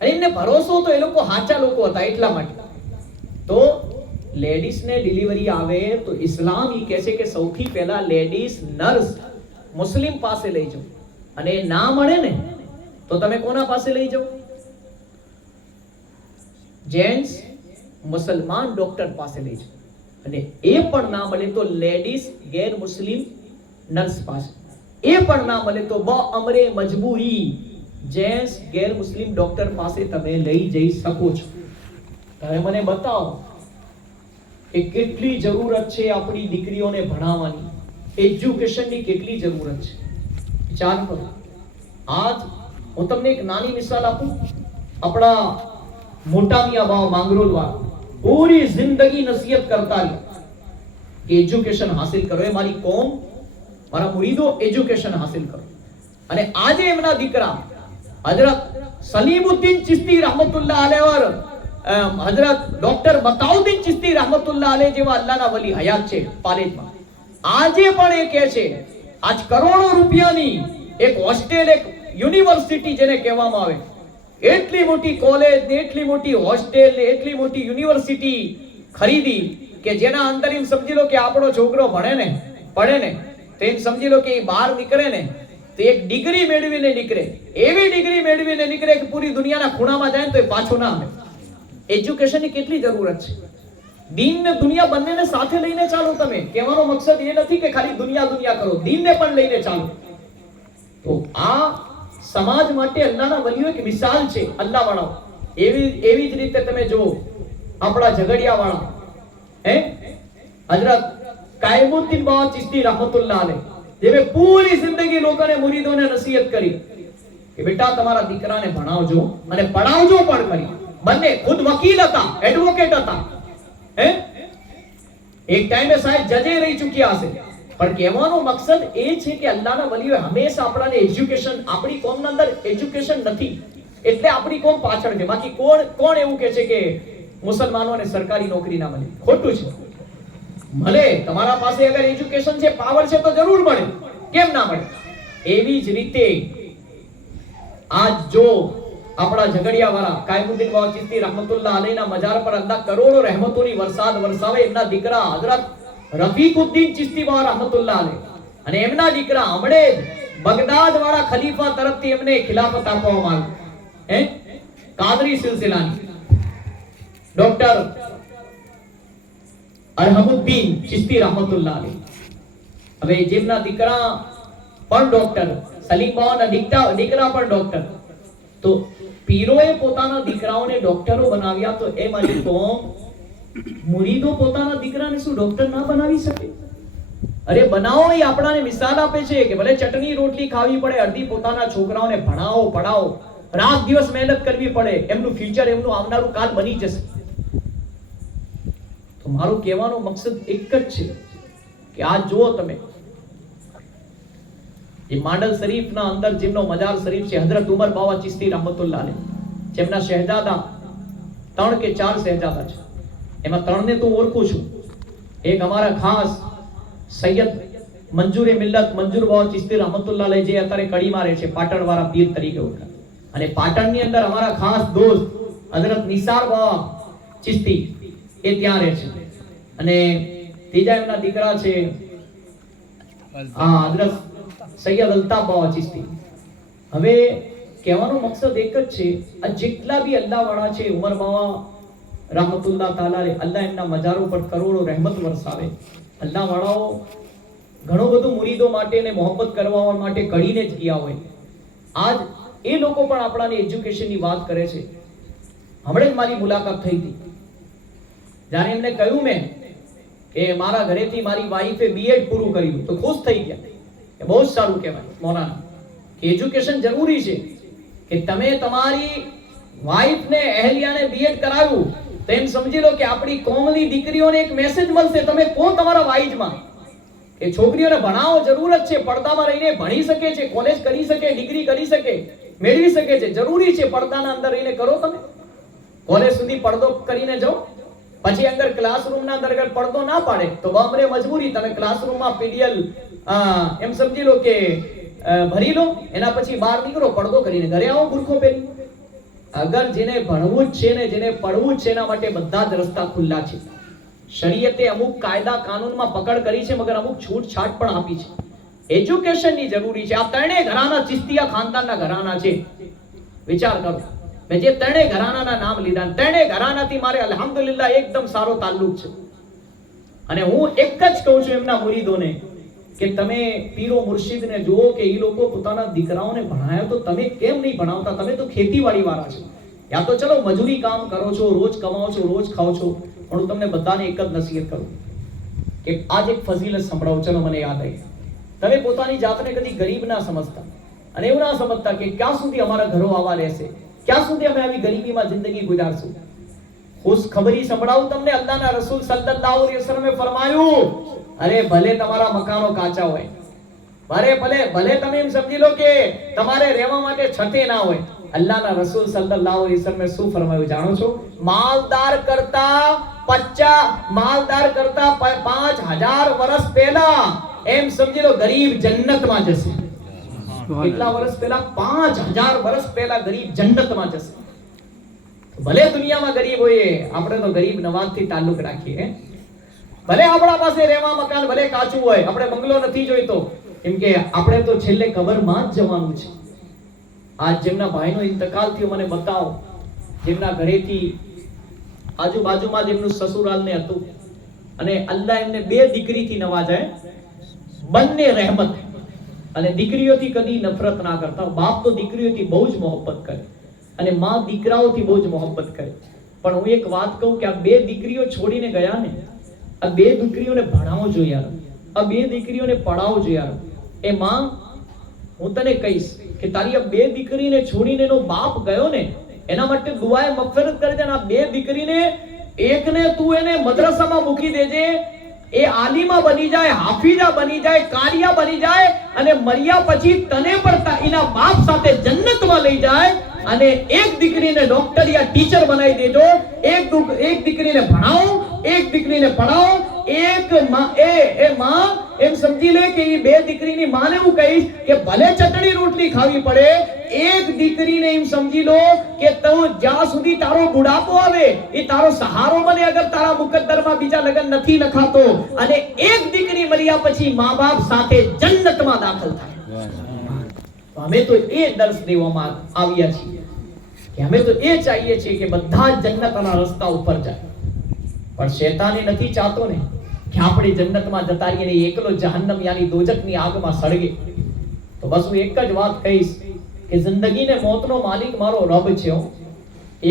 અને એમને ભરોસો તો એ લોકો સાચા લોકો હતા એટલા માટે. તો લેડીઝને ડિલિવરી આવે તો ઇસ્લામ ઈ કહે છે કે સૌથી પહેલા લેડીઝ નર્સ મુસ્લિમ પાસે લઈ જાઓ. અને ના મળે ને તો તમે કોના પાસે લઈ જાઓ? જેન્ટ્સ મુસલમાન ડોક્ટર પાસે લઈ જાઓ. અને એ પણ ના મળે તો લેડીઝ ગેર મુસ્લિમ નર્સ પાસે. એ પણ ના મળે તો અમરે મજબૂરી જેન્ટ્સ ગેર મુસ્લિમ ડોક્ટર પાસે તમે લઈ જઈ શકો છો. હવે મને બતાવો કે કેટલી જરૂરત છે આપણી દીકરીઓને ભણાવવાની, એજ્યુકેશનની કેટલી જરૂરત છે. વિચાર કરો. આજ હું તમને એક નાની મિસાલ આપું. આપણા મોટા મિયા બાવા માંગરોળ વાળા પૂરી જિંદગી નસીહત કરતા રહ્યા કે એજ્યુકેશન હાસિલ કરો. એ મારી કોમ, મારા મુરીદો એજ્યુકેશન હાસિલ કરો. અને આજે એમના દીકરા હજરત સલીમુદ્દીન ચિશ્તી રહેમતુલ્લાહ અલૈહ ઓર હજરત ડોક્ટર બતાઉદ્દીન ચિશ્તી રહેમતુલ્લાહ અલૈહ જેવા અલ્લાહના વલી હયાત છે પાલેજમાં. આજે પણ એ કહે છે આજ કરોડો રૂપિયાની એક હોસ્ટેલ, એક યુનિવર્સિટી જેને કહેવામાં આવે, એટલી મોટી કોલેજ ને એટલી મોટી હોસ્ટેલ ને એટલી મોટી યુનિવર્સિટી ખરીદી કે જેના અંદર એમ સમજી લો કે આપણો છોકરો ભણે ને પડે ને તો એમ સમજી લો કે એ બહાર નીકળે ને તો એક ડિગ્રી મેળવીને નીકળે, એવી ડિગ્રી મેળવીને નીકળે કે પૂરી દુનિયાના ખૂણામાં જાય ને તો એ પાછો ના આવે. એજ્યુકેશનની કેટલી જરૂરત છે. દીન ને દુનિયા બંનેને સાથે લઈને ચાલો. તમે કહેવાનો મકસદ એ નથી કે ખાલી દુનિયા કરો, દીનને પણ લઈને ચાલો. તો આ સમાજ માટે અલ્લાહના વલીઓ એક મિસાલ છે. અલ્લાહ વાળા એવી જ રીતે તમે જો આપણા ઝઘડિયા વાળા હજરત કાયમુદ્દીન બાવા ચિશ્તી રહેમતુલ્લાહ અલૈહ, જેણે પૂરી જિંદગી લોકોને મુરીદોને નસીહત કરી કે બેટા તમારા દીકરાને ભણાવજો અને પઢાવજો પણ કરી. બંને ખુદ વકીલ હતા, એડવોકેટ હતા. એક ટાઈમે સાહેબ જજે રહી ચૂક્યા હશે. પણ કહેવાનો મકસદ એ છે કે અલ્લાહના વલીઓ હંમેશા આપણાને એજ્યુકેશન, આપણી કોમના અંદર એજ્યુકેશન નથી એટલે આપણી કોમ પાછળ છે. બાકી કોણ એવું કહે છે કે મુસલમાનોને સરકારી નોકરી ના મળે? ખોટું છે. ભલે તમારા પાસે અગર એજ્યુકેશન છે, પાવર છે તો જરૂર મળે, કેમ ના મળે? એવી જ રીતે આજ જો આપણા ઝઘડિયા વાળા કાયમુદ્દીન બાવા ચિશ્તી રહમતુલ્લાહ અલૈના મજાર પર અલ્લાહ કરોડો રહેમતોની વરસાદ વરસાવે. એમના દીકરા હઝરત રફીકુદ્દીન ચિશ્તી બાવા રહમતુલ્લાહ અલૈહ અને એમના દીકરા હમણે બગદાદ વાળા ખલીફા તરફથી એમને ખિલાફત આપવામાં આવી. કાદરી સિલસિલાની ડોક્ટર અરહમુદ્દીન ચિશ્તી રહમતુલ્લાહ અલૈહ. હવે જેમના દીકરા પણ ડોક્ટર, સલીમ બાવાના દીકરા પણ ડોક્ટર. તો પીરોએ પોતાના દીકરાઓને ડોક્ટરો બનાવ્યા, તો એ મારી કોમ મુરીદો પોતાના દીકરાને શું ડોક્ટર ના બનાવી શકે? અરે બનાવો. એ આપણાને મિસાલ આપે છે કે ભલે ચટણી રોટલી ખાવી પડે, અડધી પોતાના છોકરાઓને ભણાવો, પઢાવો, રાત દિવસ મહેનત કરવી પડે, એમનું ફ્યુચર, એમનું આવનારું કાલ બની જશે. તો મારો કહેવાનો મકસદ એક જ છે કે આ જુઓ તમે, એ માંડલ શરીફના અંદર જેમનો મજાર શરીફ છે, હઝરત ઉમર બાવા ચિશ્તી રહમતુલ્લાહ અલૈહ, જેમના શહેજાદા 3 કે 4 શહેજાદા છે. એમાં 3 ને તો ઓળખું છું. એક અમારા ખાસ સૈયદ મંજૂરે મિલ્લત મંજૂર બાવા ચિશ્તી રહમતુલ્લાહ અલૈહ, જે અત્યારે કડી મારે છે, પાટણ વાળા પીર તરીકે ઓળખાય. અને પાટણની અંદર અમારા ખાસ દોસ્ત હઝરત નિસાર બાવા ચિશ્તી એ ત્યાં રહે છે. અને ત્રીજા એમના દીકરા છે હઝરત સૈયદ અલ્તાફ બાવા ચિશ્તી. હવે કહેવાનો મકસદ એક જ છે, આ જેટલા બી અલ્લાહ વાળા છે, ઉમર બાવા rahmatullah taala અલ્લાહ એમના મજારો પર કરોડો રહેમત વરસાવે. અલ્લાહ વાળાઓ ઘણો બધું મુરીદો માટે ને મોહબ્બત કરવા માટે કડીને જ ગયા હોય. આજ એ લોકો પણ આપણાને એજ્યુકેશનની વાત કરે છે. હમણાં જ મારી મુલાકાત થઈ હતી, જ્યારે એમને કહ્યું મેં કે મારા ઘરેથી મારી વાઈફે બીએડ પૂરું કર્યું, તો ખુશ થઈ ગયા કે બહુ સારું કહેવાય મૌલાના, કે એજ્યુકેશન જરૂરી છે. કે તમે તમારી વાઈફને અહેલિયાને બીએડ કરાવ્યું તો એમ સમજી લો કે આપણી કોમની દીકરીઓને એક મેસેજ મળશે. તમે કોણ તમારા વાઈજમાં કે છોકરીઓને ભણાવો, જરૂર જ છે, પડદામાં રહીને ભણી શકે છે, કોલેજ કરી શકે, ડિગ્રી કરી શકે, મેળવી શકે છે, જરૂરી છે. પડદાના અંદર રહીને કરો. તમે કોલેજ સુધી પડદો કરીને જાઓ, પછી અંદર ક્લાસરૂમના અંદર અગર પડદો ના પાડે તો બામરે મજબૂરી, તમે ક્લાસરૂમમાં પીડીએલ એમ સમજી લો કે ભરી લો, એના પછી બહાર નીકળો, પડદો કરીને ઘરે આવો બુરખો પહેરી. અગર જેને ભણવું જ છે ને જેને પડવું જ છે, એના માટે બધા જ રસ્તા ખુલ્લા છે. શરીયતે અમુક કાયદા કાનૂનમાં પકડ કરી છે, મગર અમુક છૂટછાટ પણ આપી છે. એજ્યુકેશનની જરૂરી છે. આ ત્રણેય ઘરાના ચિશ્તિયા ખાનદાનના ઘરાના છે. વિચાર કરો, મેં જે ત્રણેય ઘરાનાના નામ લીધા, ત્રણેય ઘરાનાથી મારે અલ્હમ્દુલિલ્લાહ એકદમ સારો તાલ્લુક છે. અને હું એક જ કહું છું એમના મુરીદોને કે તમે પીરો મુર્શિદને જુઓ કે એ લોકો પોતાના દીકરાઓને ભણાયો, તો તમે કેમ નહીં ભણાવતા? તમે તો ખેતીવાડી વાળા છો, યા તો ચલો મજૂરી કામ કરો છો, રોજ કમાઓ છો, રોજ ખાઓ છો. પણ હું તમને બધાને એક જ નસીહત કરું કે આજ એક ફઝીલત સંભળાવું. ચલો મને યાદ આવી, તમે પોતાની જાતને કદી ગરીબ ના સમજતા અને એવું ના સમજતા કે ક્યાં સુધી અમારા ઘરો આવા રહેશે, ક્યાં સુધી અમે આવી ગરીબીમાં જિંદગી ગુજારશું. ખુશખબરી સંભળાવું તમને. અલ્લાહના રસૂલ સલ્લલ્લાહુ અલૈહિ વસલ્લમે ફરમાયું, અરે ભલે તમારા મકાનો કાચા હોય, ભલે તમે એમ સમજી લો કે તમારે રહેવા માટે છતે ના હોય, અલ્લાહના રસૂલ સલ્લલ્લાહુ અલૈહિ વસલ્લમે શું ફરમાયું જાણો છો? માલદાર કરતા 5000 વર્ષ પહેલા એમ સમજી લો ગરીબ જન્નતમાં જશે. કેટલા વર્ષ પહેલા? 5000 વર્ષ પહેલા ગરીબ જન્નતમાં જશે. ભલે દુનિયામાં ગરીબ હોઈએ, આપણે તો ગરીબ નવાઝથી તાલ્લુક રાખીએ. ભલે આપણા પાસે રહેવા મકાન ભલે કાચું હોય, આપણે બંગલો નથી જોઈતો, કેમ કે આપણે તો છેલ્લે કબરમાં જ જવાનું છે. આજ જેમના ભાઈનો ઇંતકાલ થયો, મને બતાવો, જેમના ઘરેથી આજુબાજુમાં જેમનું સસુરાલ ને હતું, અને અલ્લાહ એમને 2 દીકરીથી નવાજાય, બંને રહેમત. અને દીકરીઓથી કદી નફરત ના કરતા. બાપ તો દીકરીઓથી બહુ જ મોહબ્બત કરે અને માં દીકરાઓથી બહુ જ મોહબ્બત કરે. પણ હું એક વાત કહું કે આ 2 દીકરીઓ છોડીને ગયા ને, આ 2 દીકરીઓને ભણાવો જોઈએ યાર, આ 2 દીકરીઓને પઢાવો જોઈએ યાર. એ માં, હું તને કહીશ કે તારી આ બે દીકરીને છોડીને એનો બાપ ગયો ને, એના માટે દુઆએ મગફરત કરે છે. આ બે દીકરીને એકને તું એને મદ્રસામાં મૂકી દેજે, એ આલિમા બની જાય, હાફિઝા બની જાય, કારિયા બની જાય, અને મર્યા પછી તને પણ એના બાપ સાથે જન્નતમાં લઈ જાય. અને એક દીકરીને ડોક્ટર યા ટીચર બનાવી દેજો, એક દીકરીને ભણાવો, એક દીકરીને પઢાવો. એક માં એમ સમજી લે કે એ બે દીકરીની માને હું કહીશ કે ભલે ચટણી રોટલી ખાવી પડે, એક દીકરીને એમ સમજી લો કે તું જ્યાં સુધી તારો બુઢાપો આવે એ તારો સહારો બને, અગર તારા મુકદ્દરમાં બીજા લગન નથી લખાતો. અને એક દીકરી મળ્યા પછી મા બાપ સાથે જન્નતમાં દાખલ થાય. અમે તો એ દર્શ દેવામાં આવ્યા છીએ કે અમે તો એ ચાહીએ છીએ કે બધા જન્નતના રસ્તા ઉપર જાય. પણ શૈતાન એ નથી ચાહતો ને કે આપણે જન્નતમાં જતા રહીએ ને એકલો જહન્નમ યાની દોજખની આગમાં સળગે. તો બસ હું એક જ વાત કહીશ કે જિંદગી ને મોતનો માલિક મારો રબ છે.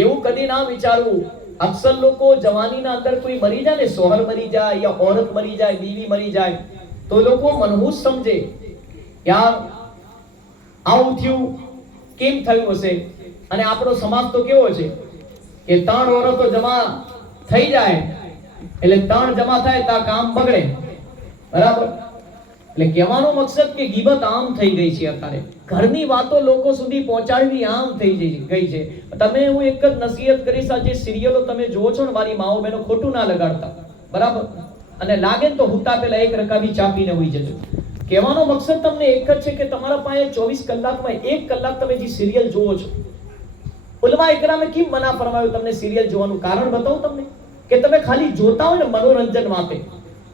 એવું કદી ના વિચારવું. અક્સર લોકો જવાનીના અંદર કોઈ મરી જાય ને, સોહર મરી જાય યા औरत મરી જાય, બીવી મરી જાય, તો લોકો મનહૂસ સમજે, યાર આવું થયું, કેમ થયું હશે. અને આપણો સમાજ તો કેવો છે કે 3 औरतो જમા થઈ જાય એટલે 3 જમા થાય તો કામ બગડે, બરાબર. એટલે કહેવાનો મકસદ કે ગીબત આમ થઈ ગઈ છે અત્યારે, ઘરની વાતો લોકો સુધી પહોંચાડવી આમ થઈ ગઈ છે. તમે હું એક જ નસીહત કરીશ, આ જે સિરિયલો તમે જોવો છો ને મારી માઓ બહેનો, ખોટું ના લગાડતા, બરાબર. અને લાગે તો હુતા પેલા એક રકાબી ચાપીને હોઈ જજો. કહેવાનો મકસદ તમને એક જ છે કે તમારા પાસે 24 કલાકમાં 1 કલાક તમે જે સિરિયલ જોવો છો, ઉલમા ઇકરામે કેમ મના ફરમાવ્યું તમને સિરિયલ જોવાનું? કારણ બતાવું તમને કે તમે ખાલી જોતા હોય ને મનોરંજન માટે,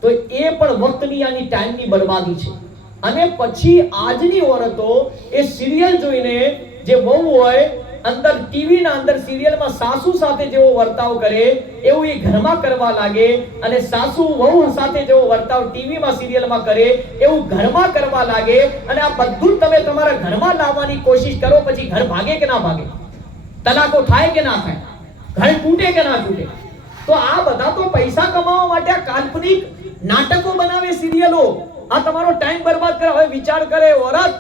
તો એ પણ વક્તની યાની ટાઈમની બરબાદી છે. અને પછી આજની औरतो એ સિરિયલ જોઈને જે વહુ હોય અંદર ટીવી ના અંદર સિરિયલમાં સાસુ સાથે જેવો વર્તાવ કરે એવું એ ઘરમાં કરવા લાગે, અને સાસુ વહુ સાથે જેવો વર્તાવ ટીવીમાં સિરિયલમાં કરે એવું ઘરમાં કરવા લાગે. અને આ બધું તમે તમારા ઘરમાં લાવવાની કોશિશ કરો, પછી ઘર ભાગે કે ના ભાગે, તલાકો થાય કે ના થાય, ઘર તૂટે કે ના તૂટે. તો આ બધા તો પૈસા કમાવા માટે આ કાલ્પનિક નાટકો બનાવે સિરિયલો, આ તમારો ટાઈમ બરબાદ કરે. હવે વિચાર કરે औरत,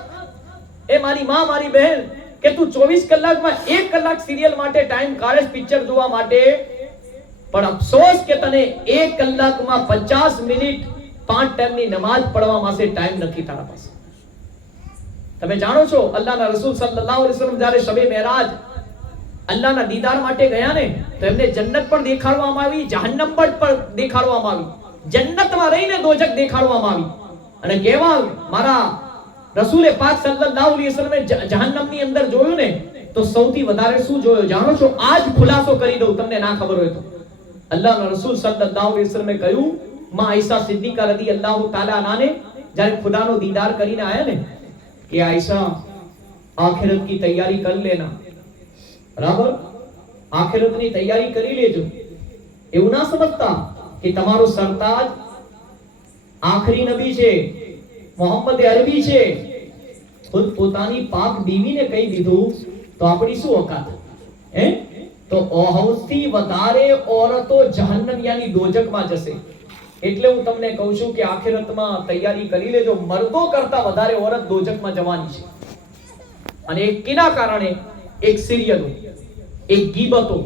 એ મારી માં, મારી બહેન, કે તું 24 કલાકમાં 1 કલાક સિરિયલ માટે ટાઈમ કાઢે પિક્ચર જોવા માટે, પણ અફસોસ કે તને 1 કલાકમાં 50 મિનિટ 5 ટાઈમની નમાઝ પડવા માટે ટાઈમ નથી તારા પાસે. તમે જાણો છો અલ્લાહના રસૂલ સલ્લલ્લાહુ અલૈહિ વસલ્લમ જ્યારે શબે મેરાજ અલ્લાહના દીદાર માટે ગયા ને, તો એમને જન્નત પણ દેખાડવામાં આવી, જહન્નમ પણ દેખાડવામાં આવી, જન્નતમાં રહીને દોજખ દેખાડવામાં આવી. અને કેવા મારા રસૂલે પાક સલ્લલ્લાહુ અલૈહિ વસલ્લમે જહન્નમની અંદર જોયું ને, તો સૌથી વધારે શું જોયું જાણો છો? આજ ખુલાસો કરી દઉં તમને ના ખબર હોય તો. અલ્લાહના રસૂલ સલ્લલ્લાહુ અલૈહિ વસલ્લમે કહ્યું, માં આયશા સિદ્દીકા રદિયલ્લાહુ તાલા અન્હાને જ્યારે ખુદાનો દીદાર કરીને આયા ને, કે આયશા આખિરત की तैयारी कर लेना, બરાબર, આખિરતની તૈયારી કરી લેજો. એવું ના સમજતા કે તમારો સરતાજ આખરી નબી છે, મોહમ્મદ અરબી છે, ખુદ પોતાની પાક બીવીને કહી દીધું, તો આપણી શું ઓકાત હે? તો ઓહૌથી વધારે औरतो જહન્નમ યાની દોજખમાં જશે. એટલે હું તમને કહું છું કે આખિરતમાં તૈયારી કરી લેજો, મર્દો કરતા વધારે औरत દોજખમાં જવાની છે. અને એક કિના કારણે, એક સિરિયલો, એક ગીબતો,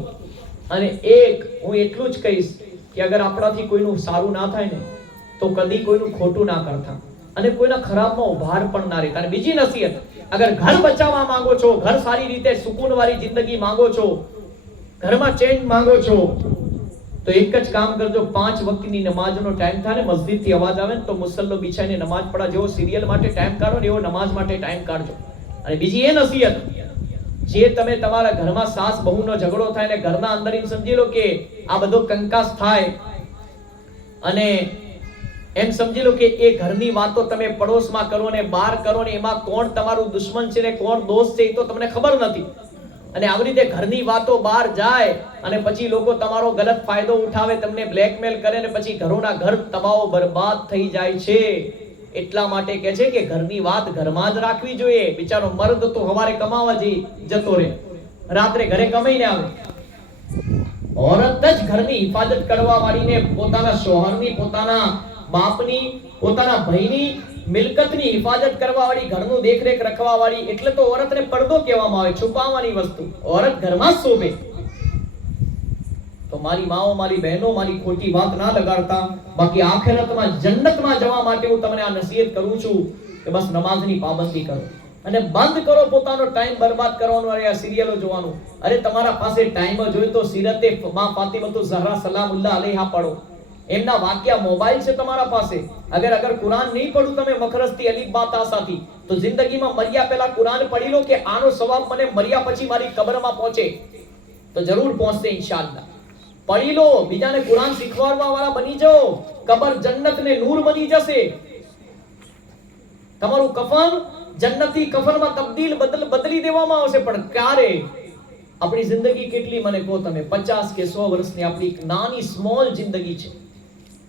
અને એક હું એટલું જ કહીશ કે અગર આપણાથી કોઈનું સારું ના થાય ને, તો કદી કોઈનું ખોટું ના કરતા, અને કોઈના ખરાબમાં ઉભાર પણ ના રહેતા. અને બીજી નસીહત, અગર ઘર બચાવવા માંગો છો, ઘર સારી રીતે સુકૂન વાળી જિંદગી માંગો છો, ઘરમાં ચેન્જ માંગો છો, તો એક જ કામ કરજો, 5 વક્તની નમાઝનો ટાઈમ થાય ને, મસ્જિદથી અવાજ આવે ને, તો મુસલ્લો બિછાઈને નમાઝ પઢા. જેવો સિરિયલ માટે ટાઈમ કાઢો ને, એવો નમાઝ માટે ટાઈમ કાઢજો. અને બીજી એ નસીહત, જે તમે તમારા ઘરમાં સાસ બહુનો ઝઘડો થાય ને ઘરના અંદર એમ સમજી લો કે આ બધો કંકાસ થાય, અને એમ સમજી લો કે એ ઘરની વાતો તમે પડોશમાં કરો ને બહાર કરો ને, એમાં કોણ તમારું દુશ્મન છે ને કોણ દોસ્ત છે એ તો તમને ખબર નથી. અને આવી રીતે ઘરની વાતો બહાર જાય અને પછી લોકો તમારો ગલત ફાયદો ઉઠાવે, તમને બ્લેકમેલ કરે ને પછી ઘરોના ઘર તબાહ બરબાદ થઈ જાય છે. એટલા માટે કહે છે કે ઘરની વાત ઘરમાં જ રાખવી જોઈએ. બિચારો મર્દ તો સવારે કમાવા જતો રહે, રાત્રે ઘરે કમાઈને આવે. औरत જ ઘરની હિફાજત કરવા વાળીને પોતાના શોહરની, પોતાના બાપની, પોતાના ભાઈની મિલકતની હિફાજત કરવા વાળી, ઘરનું દેખરેખ રાખવા વાળી. એટલે તો औरतને પડદો કહેવામાં આવે, છુપાવવાની વસ્તુ. औरत ઘરમાં જ શોભે. તો મારી માઓ, મારી બહેનો, મારી ખોટી વાત ના લગાડતા. બાકી આખિરતમાં જન્નતમાં જવા માટે હું તમને આ નસીહત કરું છું કે બસ નમાઝની પાબંદી કરો અને બંધ કરો પોતાનો ટાઈમ બરબાદ કરવાનો. અરે આ સિરિયલો જોવાનું. અરે તમારા પાસે ટાઈમ જ હોય તો સિરતે માં ફાતિમતુ ઝહરા સલામુલ્લાહ અલૈહા પઢો. એમના વાક્યા મોબાઈલ છે તમારા પાસે. અગર કુરાન નહીં પડું તમે મખરજથી અલીફ બા તા સાથી, તો જિંદગીમાં મર્યા પહેલા કુરાન પઢી લો કે આનો સવાબ મને મર્યા પછી મારી કબરમાં પહોંચે. તો જરૂર પહોંચશે ઇન્શાઅલ્લાહ. પઢી લો, બીજાને કુરાન શીખવાડવા વાળા બની જાઓ. કબર જન્નત ને નૂર બની જશે. તમારું કફન જન્નતી કફનમાં તબદીલ બદલી દેવામાં આવશે. પણ ક્યારે? આપણી જિંદગી કેટલી મને કહો તમે? 50 કે 100 વર્ષની આપણી નાની સ્મોલ જિંદગી છે.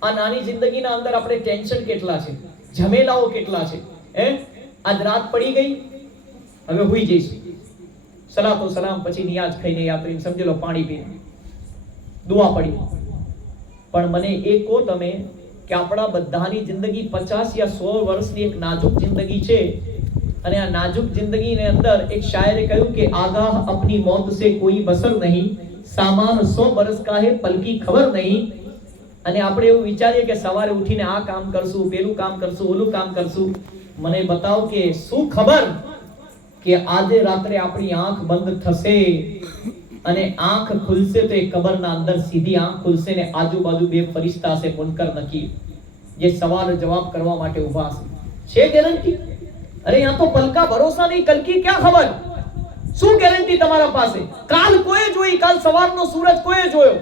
આ નાની જિંદગીના અંદર આપણે ટેન્શન કેટલા છે, ઝમેલાઓ કેટલા છે. આજ રાત પડી ગઈ, હવે હુઈ જઈશું. સલાતો સલામ પછી નિયાઝ ખાઈને યાત્રી સમજી લો પાણી પીને દુઆ પડી. પણ મને એ કહો તમે કે આપણા બધાની જિંદગી 50 યા 100 વર્ષની એક નાજુક જિંદગી છે. અને આ નાજુક જિંદગીની અંદર એક શાયરે કહ્યું કે આગાહ અપની મौत से कोई बसर नहीं, सामान 100 बरस का है पल की खबर नहीं. અને આપણે એવું વિચારીએ કે સવારે ઉઠીને આ કામ કરશું, પેલું કામ કરશું, ઓલું કામ કરશું. મને બતાવો કે શું ખબર કે આજે રાત્રે આપણી આંખ બંધ થશે અને આંખ ખુલશે તો એ કબરના અંદર સીધી આંખ ખુલશે ને આજુબાજુ બે ફરિશ્તા છે મુનકર નકીર, જે સવાલ જવાબ કરવા માટે ઊભા છે. ગેરંટી? અરે यहाँ तो पल का भरोसा नहीं, कल की क्या खबर. શું ગેરંટી તમારા પાસે? કાલ કોઈ જોઈ, કાલ સવારનો સૂરજ કોઈ જોયો,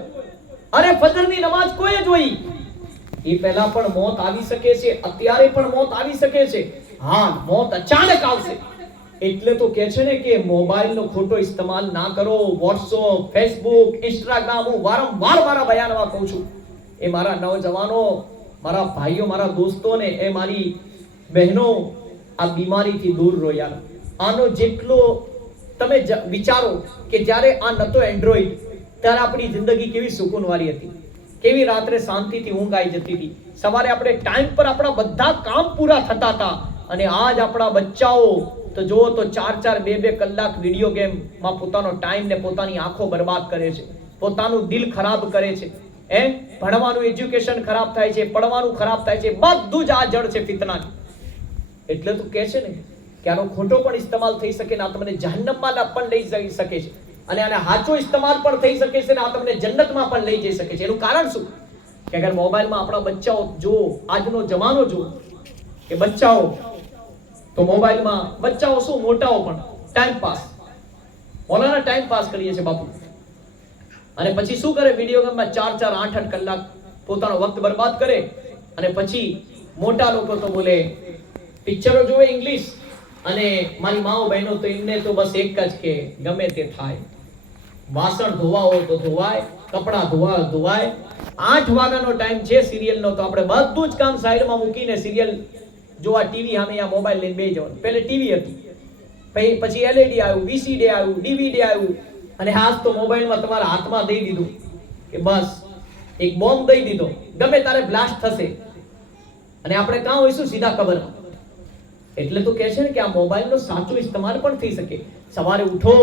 અરે ફજરની નમાઝ કોઈ જોઈ. એ પહેલા પણ મોત આવી શકે છે, અત્યારે પણ મોત આવી શકે છે. હા, મોત અચાનક આવશે. એટલે તો કહે છે ને કે મોબાઈલનો ખોટો ઇસ્તેમાલ ના કરો. વોટ્સએપ, ફેસબુક, ઇન્સ્ટાગ્રામ, હું વારંવાર મારા બયાનમાં કહું છું. એ મારા નવજવાનો, મારા ભાઈઓ, મારા દોસ્તોને, એ મારી બહેનો, આ બીમારીથી દૂર રહો યાર. આનો જેટલો તમે વિચારો કે જ્યારે આ નતો એન્ડ્રોઈડ ત્યારે આપણી જિંદગી કેવી સુકૂનવાળી હતી, કેવી રાત્રે શાંતિથી ઊંઘ આવી જતી હતી, સવારે આપણે ટાઈમ પર આપણા બધા કામ પૂરા થતા હતા. અને આજ આપણા બચ્ચાઓ તો જુઓ તો 4-4, 2-2 કલાક વિડિયો ગેમમાં પોતાનો ટાઈમ ને પોતાની આંખો બરબાદ કરે છે, પોતાનું દિલ ખરાબ કરે છે. ભણવાનું એજ્યુકેશન ખરાબ થાય છે, પડવાનું ખરાબ થાય છે, બધું જ આ જડ છે ફિતનાની. એટલે તો કહે છે ને કે આનો ખોટો પણ ઇસ્તેમાલ થઈ શકે ને આ તમને જહન્નમમાં પણ લઈ જઈ શકે છે, અને આને સાચો ઇસ્તેમાલ પણ થઈ શકે છે ને આ તમને જન્નતમાં પણ લઈ જઈ શકે છે. એનું કારણ શું? કે અગર મોબાઈલમાં આપણા બચ્ચાઓ જો, આજનો જમાનો જો કે બચ્ચાઓ તો મોબાઈલમાં, બચ્ચાઓ શું મોટાઓ પણ ટાઈમ પાસ, મોલાના ટાઈમ પાસ કરીએ છે બાપુ. અને પછી શું કરે? વિડીયો ગેમમાં 4-4, 8-8 કલાક પોતાનો વક્ત બરબાદ કરે. અને પછી મોટા લોકો તો બોલે પિક્ચરો જોવે ઇંગ્લિશ, અને મારી માઓ બહેનો તો એમને તો બસ એક જ કે ગમે તે થાય, વાસણ ધોવા હોય તો ધોવાય, કપડા ધોવાય. 8 વાગ્યાનો ટાઈમ છે સિરિયલનો, તો આપણે બધું જ કામ સાઈડમાં મૂકીને સિરિયલ જોવા, ટીવી સામે યા મોબાઈલ લઈને બેસી જવાનું. પહેલે ટીવી હતી, પછી એલઈડી આવ્યું, વીસીડી આવ્યું, ડીવીડી આવ્યું, અને હાથ તો મોબાઈલમાં તમારા હાથમાં દઈ દીધું કે બસ એક બોમ્બ દઈ દીધો, ગમે તારે બ્લાસ્ટ થશે અને આપણે ક્યાં હોઈશું? સીધા કબરમાં. એટલે તો કહે છે ને કે આ મોબાઈલનો સાચો ઇસ્તેમાલ પણ થઈ શકે. સવારે ઉઠો,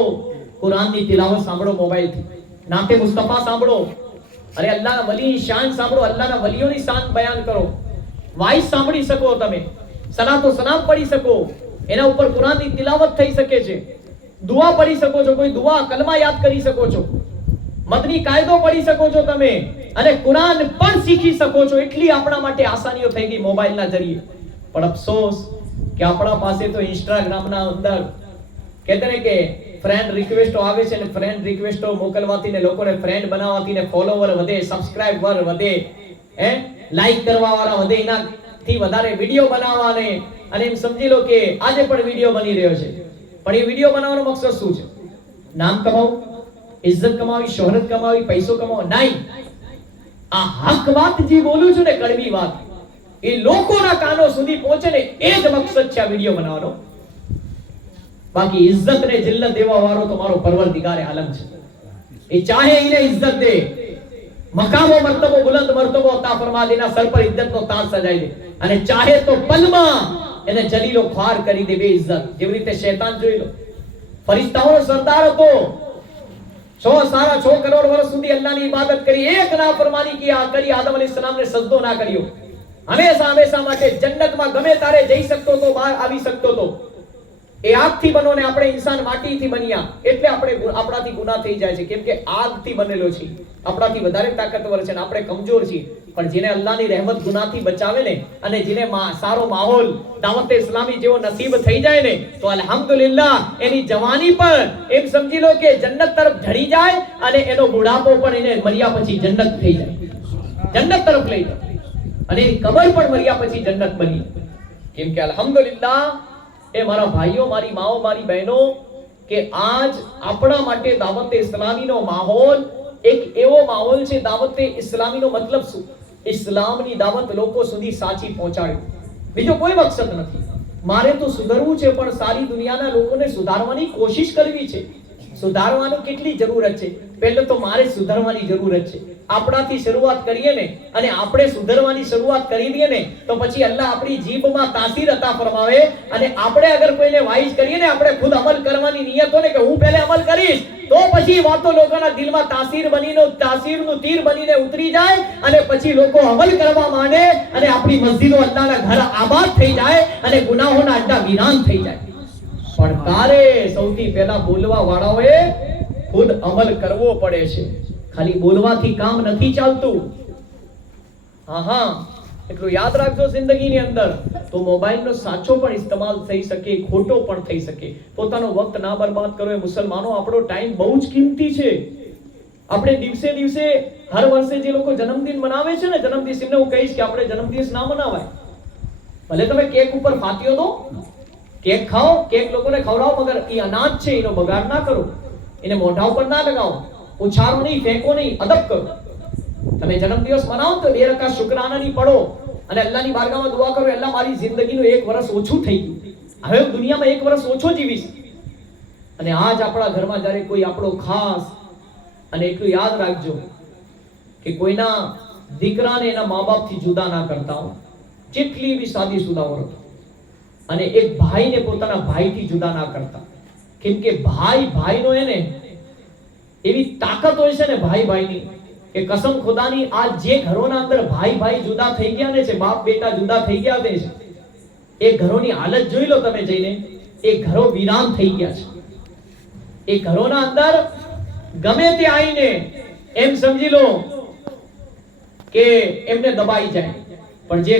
કુરાનની તિલાવત સાંભળો, મોબાઈલથી નાતે મુસ્તફા સાંભળો, અરે અલ્લાહના વલીની શાન સાંભળો, અલ્લાહના વલીઓની શાન બયાન કરો, વાઇસ સાંભળી શકો તમે, સલાતો સલામ પઢી શકો, એના ઉપર કુરાનની તિલાવત થઈ શકે છે, દુઆ પઢી શકો છો, કોઈ દુઆ કલમા યાદ કરી શકો છો, મદની કાયદો પઢી શકો છો તમે, અને કુરાન પણ શીખી શકો છો. એટલી આપણા માટે આસાનીઓ થઈ ગઈ મોબાઈલના જરીએ. પણ અફસોસ કે આપણા પાસે તો ઇન્સ્ટાગ્રામના અંદર કહેતે ને કે ફ્રેન્ડ રિક્વેસ્ટો આવે છે, ને ફ્રેન્ડ રિક્વેસ્ટો મોકલવાથી ને લોકોને ફ્રેન્ડ બનાવવાથી ને ફોલોવર વધે, સબસ્ક્રાઇબર વધે, લાઈક કરવા વાળા વધે, એનાથી વધારે વિડિયો બનાવવાને. અને એમ સમજી લો કે આજે પણ વિડિયો બની રહ્યો છે, પણ એ વિડિયો બનાવવાનો મકસદ શું છે? નામ કમાવું, ઇજ્જત કમાવી, શોહરત કમાવી, પૈસો કમાવો? નહીં. આ હક વાત જે બોલું છું ને, કડવી વાત, એ લોકોના કાનો સુધી પહોંચે ને એ જ મકસદ છે આ વિડિયો બનાવવાનો. બાકી ઇજ્જત ને જિલ્લત દેવા વાળો તો મારો પરવરદિગારે આલમ છે. એ ચાહે એને ઇજ્જત દે, મકામો મર્તબો બુલંદ મર્તબો અતા ફરમા દેના સર પર ઇજ્જતનો તાજ સજાઈ દે અને ચાહે તો પલમાં એને જલીલો ખ્વાર કરી દે બેઇજ્જત. જેવી રીતે શૈતાન જોઈ લો, ફરિશ્તાઓનો સરદાર હતો, 6.5 કરોડ વર્ષ સુધી અલ્લાહની ઇબાદત કરી, એક નાફરમાની કરી, આદમ અલૈહિસ્સલામને સજદો ના કર્યો. હંમેશા માટે જન્નતમાં ગમે તારે જઈ શકતો તો, બહાર આવી શકતો તો. એ આગથી બનો ને આપણે ઇન્સાન માટીથી બન્યા, એટલે આપણાથી ગુનાહ થઈ જાય છે, કેમ કે આગથી બનેલો છે, આપણાથી વધારે તાકાતવર છે ને આપણે કમજોર છીએ. પણ જેને અલ્લાહની રહેમત ગુનાહથી બચાવે ને, અને જેને સારો માહોલ દાવત ઇસ્લામી જેવો નસીબ થઈ જાય ને, તો અલ્હમ્દુલિલ્લાહ એની જવાની પર એમ સમજી લો કે જન્નત તરફ ઢળી જાય, અને એનો બુઢાપો પણ એને મર્યા પછી જન્નત થઈ જાય, જન્નત તરફ લઈ જાય, અને એની કબર પણ મર્યા પછી જન્નત બની. કેમ કે અલ્હમ્દુલિલ્લાહ એ મારા ભાઈઓ, મારી માઓ, મારી બહેનો, કે આજ આપણા માટે દાવતે ઇસ્લામીનો માહોલ એક એવો માહોલ છે. દાવતે ઇસ્લામીનો મતલબ શું? ઇસ્લામની દાવત લોકો સુધી સાચી પહોંચાડવી, બીજો કોઈ મકસદ નથી. મારે તો સુધરવું છે, પણ સારી દુનિયાના લોકોને સુધારવાની કોશિશ કરવી છે. સુધારવાનું કેટલી જરૂરત છે? પહેલે તો મારે સુધારવાની જરૂરત છે. આપણાથી શરૂઆત કરીએ ને, અને આપણે સુધારવાની શરૂઆત કરી દઈએ ને, તો પછી અલ્લાહ આપણી જીભમાં તાસીર અતા ફરમાવે. અને આપણે અગર કોઈને વાઇઝ કરીએ ને, આપણે ખુદ અમલ કરવાની નિયત હોય ને કે હું પહેલે અમલ કરીશ, તો પછી વાતો લોકોના દિલમાં તાસીરનું તીર બનીને ઉતરી જાય, અને પછી લોકો અમલ કરવા માંડે, અને આપણી મસ્જિદો અલ્લાહના ઘર આબાદ થઈ જાય, અને ગુનાહોના અડ્ડા વિરાન થઈ જાય. પણ તારે સૌથી પહેલા બોલવા વાળાઓએ ખુદ અમલ કરવો પડે છે. ખાલી બોલવાથી કામ નથી ચાલતું. હા, એટલું યાદ રાખજો જિંદગીની અંદર, તો મોબાઈલનો સાચો પણ ઇસ્તેમાલ થઈ શકે, ખોટો પણ થઈ શકે. પોતાનો વક્ત ના બરબાદ કરો. એ મુસલમાનો, આપણો ટાઈમ બહુ જ કિંમતી છે. આપણે દિવસે હર વર્ષે જે લોકો જન્મદિન મનાવે છે ને, જન્મદિવસ, એમને હું કહીશ કે આપણે જન્મદિવસ ના મનાવાય. ભલે તમે કેક ઉપર ફાતિયો દો, કેક ખાઓ, કેક લોકોને ખવડાવો, મગર એ અનાજ છે, એનો બગાડ ના કરો, એને મોઢા ઉપર ના લગાવો, ઉછારો નહીં, ફેંકો નહીં, અદબ કરો. તમે જન્મદિવસ મનાવો તો 2 રકાત શુક્રાનાની પડો, અને અલ્લાહની બારગાહમાં દુઆ કરો, અલ્લાહ મારી જિંદગીનું 1 વર્ષ ઓછું થઈ ગયું, હવે હું દુનિયામાં 1 વર્ષ ઓછો જીવીશ. અને આજ આપણા ઘરમાં જ્યારે કોઈ આપણો ખાસ, અને એટલું યાદ રાખજો કે કોઈના દીકરાને એના મા બાપથી જુદા ના કરતા હો, જેટલી બી શાદીશુદા ઓરત, અને એક ભાઈને પોતાના ભાઈથી જુદા ના કરતા. કેમ કે ભાઈનો એને એવી તાકાત હોય છે ને ભાઈની, કે કસમ ખુદાની, આ જે ઘરોના અંદર ભાઈ જુદા થઈ ગયા ને છે, બાપ બેટા જુદા થઈ ગયા છે, એ ઘરોની હાલત જોઈ લો તમે જઈને. એ ઘરો વિરાન થઈ ગયા છે. એ ઘરોના અંદર ગમે તે આવીને એમ સમજી લો કે એમને દબાઈ જાય. પણ જે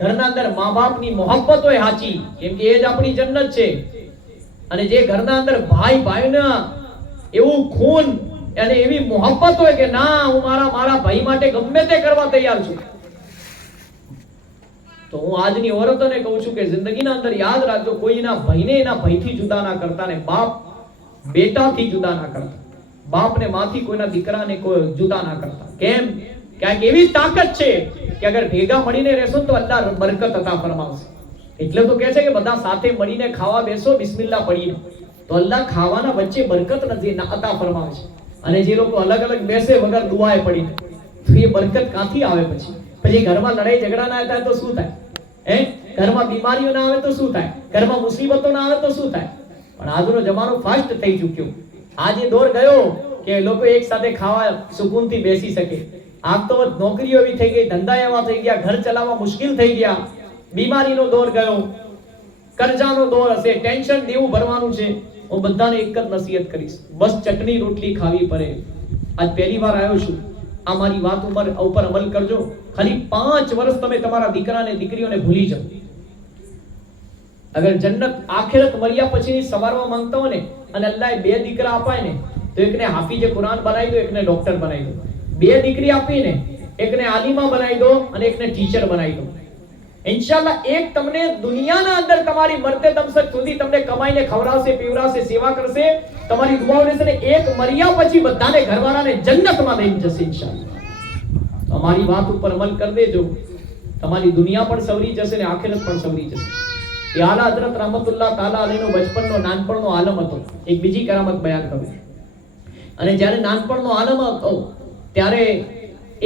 ઘરના અંદર મા બાપની મોહબ્બત હોય સાચી, કેમ કે એ જ આપણી જન્નત છે. અને જે ઘરના અંદર ભાઈના એવું ખૂન અને એવી મોહબ્બત હોય કે ના, હું મારા ભાઈ માટે ગમે તે કરવા તૈયાર છું. તો હું આજની ઓરતોને કહું છું કે જિંદગીના અંદર યાદ રાખજો, કોઈ એના ભાઈને એના ભાઈથી જુદા ના કરતા, ને બાપ બેટાથી જુદા ના કરતા, બાપને માથી કોઈના દીકરાને કોઈ જુદા ના કરતા. કેમ? ક્યાંક એવી તાકાત છે કે અગર ભેગા મળીને રહેશો તો અલ્લાહ બરકત અતા ફરમાવશે. એટલે તો કહે છે કે બધા સાથે મળીને ખાવા બેસો બિસ્મિલ્લાહ પડીને, તો અલ્લાહ ખાવાના વચ્ચે બરકત નથી અતા ફરમાવે છે. અને જે લોકો અલગ બેસે વગર દુઆએ પડીને, તો એ બરકત ક્યાંથી આવે? પછી ઘરમાં લડાઈ ઝઘડા ના થાય તો શું થાય? ઘરમાં બીમારીઓ ના આવે તો શું થાય? ઘરમાં મુસીબતો ના આવે તો શું થાય? પણ આજનો જમાનો ફાસ્ટ થઈ ચૂક્યો. આજે દોર ગયો કે લોકો એક સાથે ખાવા સુકૂનથી બેસી શકે. આમ તો નોકરીઓ એવી થઈ ગઈ, ધંધા એવા થઈ ગયા, ઘર ચલાવવા મુશ્કેલ થઈ ગયા, બીમારીનો દોર ગયો, કર્જાનો દોર હશે, ટેન્શન દેવું ભરવાનું છે. હું બધાને એક જ નસીહત કરીશ, બસ ચટણી રોટલી ખાવી પડે. આજ પહેલી વાર આવ્યો છું, આ મારી વાત ઉપર અમલ કરજો. ખાલી 5 વર્ષ તમે તમારા દીકરાને દીકરીઓને ભૂલી જાઓ. અગર જન્નત આખિરત મર્યા પછી સવારમાં માંગતા હોય ને, અને અલ્લાહે 2 દીકરા અપાય ને, તો એકને હાફિઝે કુરાન બનાવી દો, એકને ડોક્ટર બનાવી દો. 2 દીકરી આપીને એકને આલિમા બનાવી દો, અને એકને ટીચર બનાવી દો. ઇન્શાઅલ્લાહ એક તમને દુનિયાના અંદર તમારી મરતે દમ સુધી તમને કમાઈને ખવડાવશે, પીવડાવશે, સેવા કરશે, તમારી દુઆઓ લેશે, ને એક મર્યા પછી બધાને ઘરવાળાને જન્નતમાં લઈને જશે ઇન્શાઅલ્લાહ. અમારી વાત ઉપર અમલ કરી દેજો, તમારી દુનિયા પણ સવરી જશે ને આખિરત પણ સવરી જશે. એ આલા હઝરત રહમતુલ્લાહ તાલા અલૈનો બચપનનો નાનપણનો આલમ હતો. એક બીજી કરામત બયાન કરું. અને જ્યારે નાનપણનો આલમ હતો ત્યારે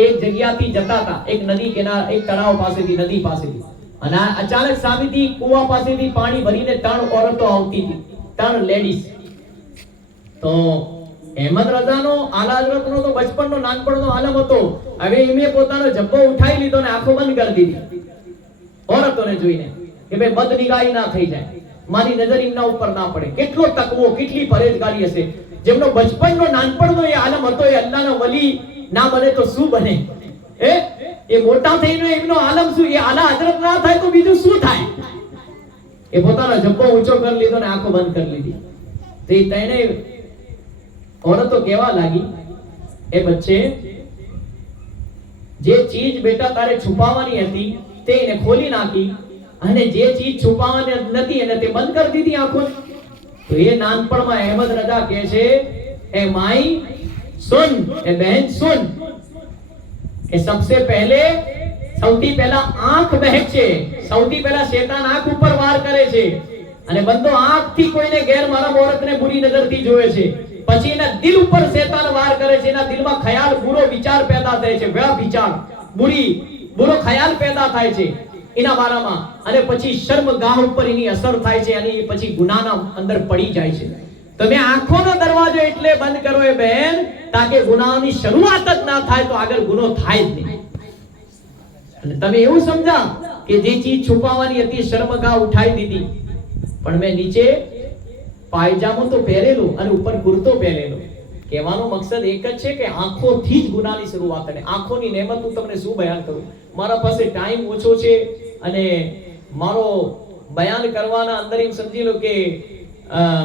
એક જગ્યાથી જતા હતા, એક નદી કિનારે, એક તળાવ પાસેથી, નદી પાસેથી, અને અચાનક સામેથી કુવા પાસેથી પાણી ભરીને 3 ઓરતો આવતી હતી, 3 લેડીઝ. તો અહેમદ રજાનો, આલા હઝરતનો તો બચપનનો નાનપણનો આલમ હતો. હવે એમે પોતાનો જબ્બો ઉઠાઈ લીધો ને આંખો બંધ કરી દીધી ઓરતોને જોઈને કે ભાઈ બદનિગાહી ના થઈ જાય, મારી નજર એમના ઉપર ના પડે. કેટલો તકવો, કેટલી પરેજગારી હશે. જેમનો બચપનનો નાનપણનો એ આલમ હતો, એ અલ્લાહનો વલી ના બને તો શું બને? એ મોટા થઈને એમનો આલમ શું, એ આલા હઝરત ના થાય તો બીજું શું થાય? એ પોતાનો જબ્બો ઊંચો કરી લીધો ને આંખો બંધ કરી લીધી. તો એ તને औरतो કેવા લાગી, એ બચ્ચે જે ચીજ બેટા તારે છુપાવવાની હતી તે એને ખોલી નાખી, અને જે ચીજ છુપાવવાની નથી એને તે બંધ કરી દીધી આંખો. તો એ નાનપણમાં અહેમદ રજા કહે છે, એ માઈ સુન, એ બહેન સુન, કે સબસે પહેલે, સૌથી પહેલા આંખ બહેકે, સૌથી પહેલા શૈતાન આંખ ઉપર વાર કરે છે, અને બંદો આંખથી કોઈને ગેરમારમ ઓરતને બુરી નજરથી જોવે છે. પછી એના દિલ ઉપર શૈતાન વાર કરે છે, એના દિલમાં ખ્યાલ, બુરો વિચાર પેદા થાય છે, વ્યા વિચાર, બુરો ખ્યાલ પેદા થાય છે એના બારામાં, અને પછી શર્મગાહ ઉપર એની અસર થાય છે, અને પછી ગુનાના અંદર પડી જાય છે. તમે આંખોનો દરવાજો એટલે બંધ કરો એ બહેન, તાકે ગુનાની શરૂઆત જ ના થાય, તો આગળ ગુનો થાય જ નહીં. અને તમે એવું સમજા કે જે ચીજ છુપાવવાની હતી શર્મગાહ ઉઠાઈ દીધી, પણ મેં નીચે પાયજામો તો પહેરેલો અને ઉપર કુર્તો પહેરેલો. કહેવાનો મકસદ એક જ છે કે આંખોથી જ ગુનાની શરૂઆત. અને આંખોની નેમત હું તમને શું બયાન કરું, મારા પાસે ટાઈમ ઓછો છે, અને મારો બયાન કરવાના અંદર એમ સમજી લો કે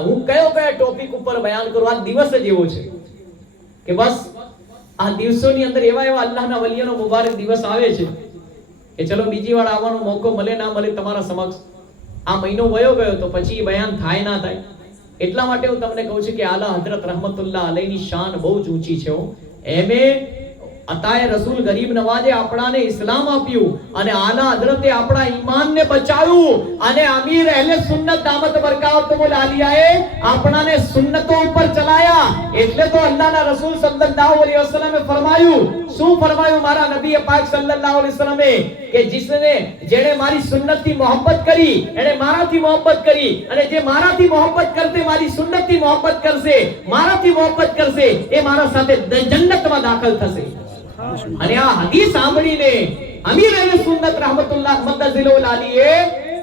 હું કયો ટોપિક ઉપર બયાન કરું. આ દિવસ જ એવો છે કે બસ આ દિવસોની અંદર એવા અલ્લાહના વલીઓનો મુબારક દિવસ આવે છે કે ચલો બીજી વાર આવવાનો મોકો મળે ના મળે તમારા સમક્ષ. આ મહિનો વયો ગયો તો પછી બયાન થાય ના થાય. એટલા માટે હું તમને કહું છું કે આલા હઝરત રહમતુલ્લાહ અલૈની શાન બહુ જ ઊંચી છે. એમે અતાએ રસૂલ ગરીબ નવાજે આપણાને ઇસ્લામ આપ્યું, અને આલા હઝરતે આપણા ઈમાનને બચાવ્યું, અને અમીર અહેલે સુન્નત દામત બરકાતુલ આલિયાએ આપણાને સુન્નતો ઉપર ચલાયા. એટલે તો અલ્લાહના રસૂલ સલ્લલ્લાહુ અલૈહિ વસલ્લમે ફરમાયું, શું ફરમાયું મારા નબી પાક સલ્લલ્લાહુ અલૈહિ વસલ્લમે, કે જેણે મારી સુન્નતથી મોહબ્બત કરી એણે મારાથી મોહબ્બત કરી, અને જે મારાથી મોહબ્બત કરશે મારી સુન્નતથી મોહબ્બત કરશે, મારાથી મોહબ્બત કરશે, એ મારા સાથે જન્નતમાં દાખલ થશે. અને આ હદીસ સાંભળીને અમીર અહલે સુન્નત રહમતુલ્લાહ મદ્દઝિલુલ આલીએ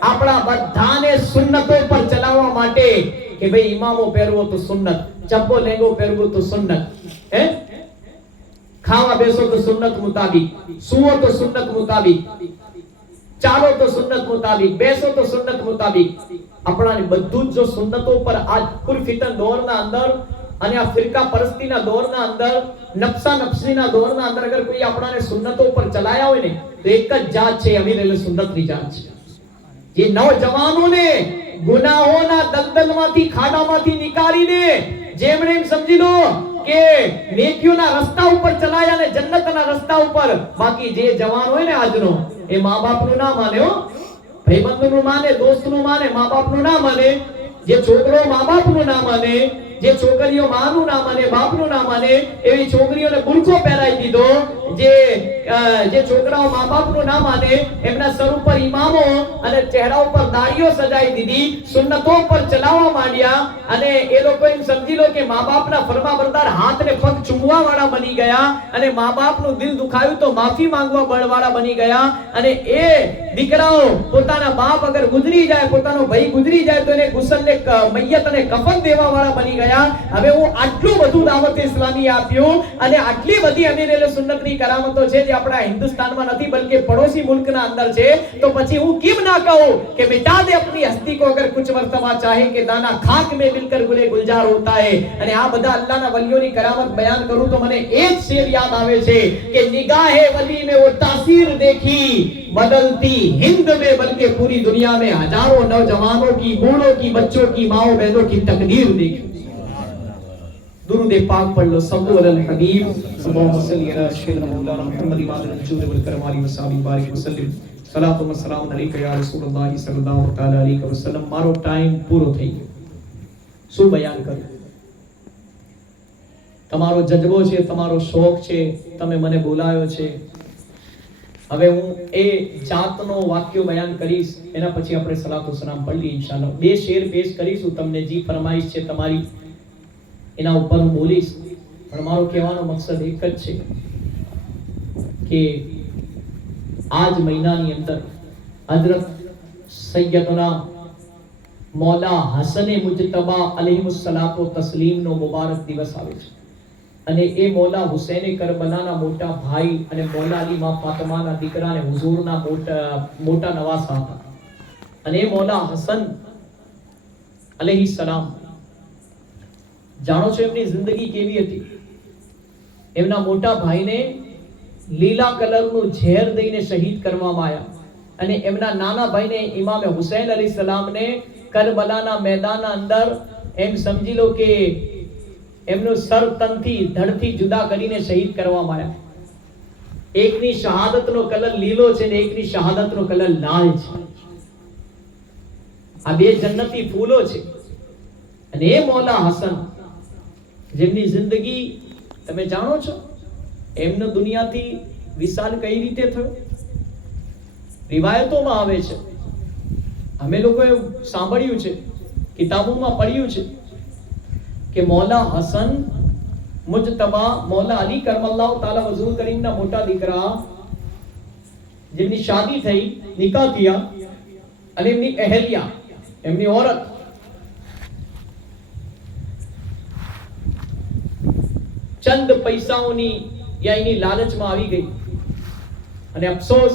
આપણા બધાને સુન્નતો પર ચલાવવા માટે કે ભાઈ ઇમામો પહેરવો તો સુન્નત, ચપ્પો લેંગો પહેરવો તો સુન્નત, ખાવા બેસો તો સુન્નત મુતાબિક, સુવો તો સુન્નત મુતાબિક, ચાલો તો સુન્નત મુતાબિક, બેસો તો સુન્નત મુતાબિક. આપણાને બધું જ જો સુન્નતો પર આ કુરફિતન દોરના અંદર અને આ ફિરકા પરસ્તીના દોરના અંદર, નફસા નફસીના દોરના અંદર અગર કોઈ આપણાને સુન્નતો ઉપર ચલાયા હોય ને, તો એક જ જાત છે, અમીર અહલે સુન્નતની જાત છે. જે નવજવાનોને ગુનાહોના દલદલમાંથી, ખાડામાંથી નીકાળીને, જેમણે એમ સમજી લો કે નેકીઓના રસ્તા ઉપર ચલાયા ને જન્નતના રસ્તા ઉપર. બાકી જે જવાન હોય ને આજનો, એ મા બાપનું ના માને, ભાઈબંધનું માને, દોસ્તનું માને, મા બાપનું ના માને. જે છોકરો મા બાપનું ના માને, જે છોકરીઓ માનું ના માને, બાપનું ના માને, એવી છોકરીઓને બુરખો પહેરાવી દીધો. જે છોકરાઓ મા બાપનું ના માને, એમના સર ઉપર ઇમામો અને ચહેરા ઉપર દાઢીઓ સજાઈ દીધી, સુન્નતો પર ચલાવવા માંડ્યા, અને એ લોકો એમ સમજી લો કે મા બાપના ફરમાબરદાર હાથને પગ ચૂમવા વાળા બની ગયા, અને મા બાપનું દિલ દુખાયું તો માફી માંગવા બળવાળા બની ગયા. અને એ દીકરાઓ પોતાના બાપ અગર ગુજરી જાય, પોતાનો ભાઈ ગુજરી જાય તો એને ગુસલને મૈયત અને કફન દેવા વાળા બની ગયા. હવે હું આટલું બધું દાવત ઇસ્લામી આપ્યું, અને આટલી બધી અમીર અહલે સુન્નતની કરામતો છે જે આપણા હિન્દુસ્તાનમાં નથી બલકે પડોશી મુલ્કના અંદર છે, તો પછી હું કેમ ના કહું કે મિટા દે अपनी हस्ती को अगर कुछ मर्तबा चाहे कि दाना खाक में मिलकर गुले गुलजार होता है. અને આ બધા અલ્લાહના વલીઓની કરામત બયાન કરું તો મને એક શેર યાદ આવે છે કે નિગાહે વલી में वो तासीर देखी बदलती हिंद में बल्कि पूरी दुनिया में हजारों नौजवानों की, बूढ़ों की, बच्चों की, माओ बहनों की तकदीर देखी. दुरूद पाक पढ़ लो, सल्लु अलल हबीब, अल्लाहुम्मा सल्ली अला सय्यिदिना मौलाना मुहम्मद वाला रसूल वल करम अलैहि वसल्लम बारिक वसल्लम. सलातु व सलाम अलैका या रसूलुल्लाह सल्लल्लाहु तआला अलैहि वसल्लम. मारो ટાઈમ પૂરો થઈ ગયો. શું બયાન કરું? તમારો જજ્બો છે, તમારો શોખ છે, તમે મને બોલાયો છે. હવે હું એ જાતનો વાક્યો બયાન કરીશ, એના પછી આપણે સલાતો સલામ પઢી ઇન્શાઅલ્લાહ. 2 શેર પેશ કરીશું, તમને જે ફરમાઈશ છે તમારી એના ઉપર હું બોલીશ. પણ મારો કહેવાનો મકસદ એક જ છે કે આજ મહિનાની અંદર હજરત સૈયદના મૌલા હસન મુજતબા અલૈહિસ્સલાતો તસ્લીમનો મુબારક દિવસ આવે છે. અને એ મૌલા હુસૈન કરબલાના મોટા ભાઈ અને મૌલા અલી માં ફાતિમાના દીકરા અને હુઝુરના મોટા નવાસા હતા. અને એ મૌલા હસન અલૈહિસ્સલામ, જાણો છો એમની જિંદગી કેવી હતી? એમના મોટા ભાઈને લીલા કલરનું ઝેર દઈને શહીદ કરવામાં આવ્યા. અને એમના નાના ભાઈને ઇમામ હુસૈન અલૈહિસ્સલામને કરબલાના મેદાનના અંદર એમ સમજી લો કે એમનું સર તનથી ધડથી જુદા કરીને શહીદ કરવામાં આવ્યા. એકની શહાદતનો કલર લીલો છે ને એકની શહાદતનો કલર લાલ છે. આ બે જન્નતી ફૂલો છે. અને એ મૌલા હસન જેમની જિંદગી તમે જાણો છો, એમનો દુનિયાથી વિશાલ કઈ રીતે થયો? રિવાયતોમાં આવે છે, અમે લોકોએ સાંભળ્યું છે, કિતાબોમાં પડ્યું છે કે મૌલા હસન મુજતબા મૌલા અલી કરમલ્લાહુ તાલા વજહુ કરીમના મોટા દીકરા, જેમની શાદી થઈ, નિકાહ થયા, અને એમની અહેલિયા, એમની औरत ચંદ પૈસાઓની યા એની લાલચમાં આવી ગઈ. અને અફસોસ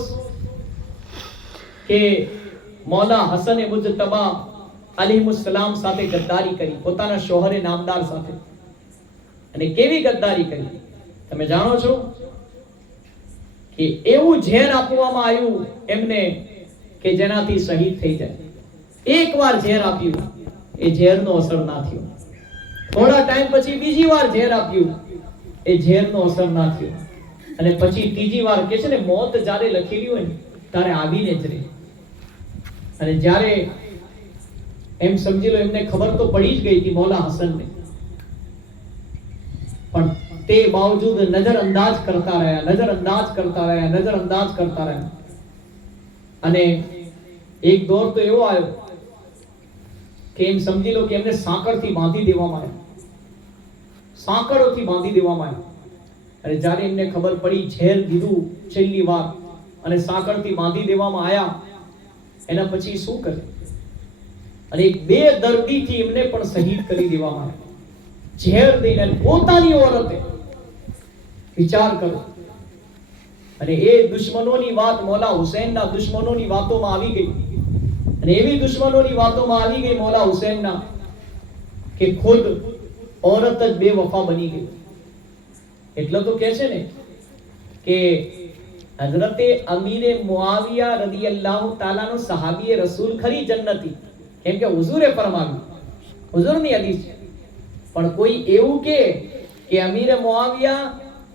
કે મૌલા હસન મુજતબા અલૈહિસ્સલામ સાથે ગદ્દારી કરી, પોતાના શોહરે નામદાર સાથે. અને કેવી ગદ્દારી કરી તમે જાણો છો કે એવું ઝેર આપવામાં આવ્યું એમને કે જેનાથી શહીદ થઈ જાય. એકવાર ઝેર આપ્યું, એ ઝેરનો અસર ના થયો. થોડા ટાઈમ પછી બીજી વાર ઝેર આપ્યું, એ ઝેરનો અસર ના થયો. અને પછી ત્રીજી વાર કે છે ને, મોત જ્યારે લખેલી હોય ને ત્યારે આવીને જ રહે. અને જ્યારે એમ સમજી લો એમને ખબર તો પડી જ ગઈ હતી મૌલા હસનને, પણ તે બાવજૂદ નજરઅંદાજ કરતા રહ્યા. અને એક દોર તો એવો આવ્યો કે એમ સમજી લો કે એમને સાંકળથી બાંધી દેવામાં આવ્યા. અને જ્યારે એમને ખબર પડી ઝેર દીધું છેલ્લી વાર અને સાંકળથી બાંધી દેવામાં આવ્યા, એના પછી શું કરે? અને એક બે દર્દીથી એમને પણ શહીદ કરી દેવામાં આવ્યા, ઝેર દઈને, પોતાની औरते. વિચાર કરો. અને એ દુશ્મનોની વાત મૌલા હુસૈનના દુશ્મનોની વાતોમાં આવી ગઈ. અને એવી દુશ્મનોની વાતોમાં આવી ગઈ મૌલા હુસૈનના કે ખુદ औरत જ બેવફા બની ગઈ. એટલે તો કહે છે ને કે હઝરતે અમીરે મુઆવિયા રદિયલ્લાહુ તાલાનો સહાબીએ રસૂલ ખરી જન્નતી, કેમ કે હુઝુરે ફરમાવ્યું, હુઝુરની હદીસ છે. પણ કોઈ એવું કે અમીરે મુઆવિયા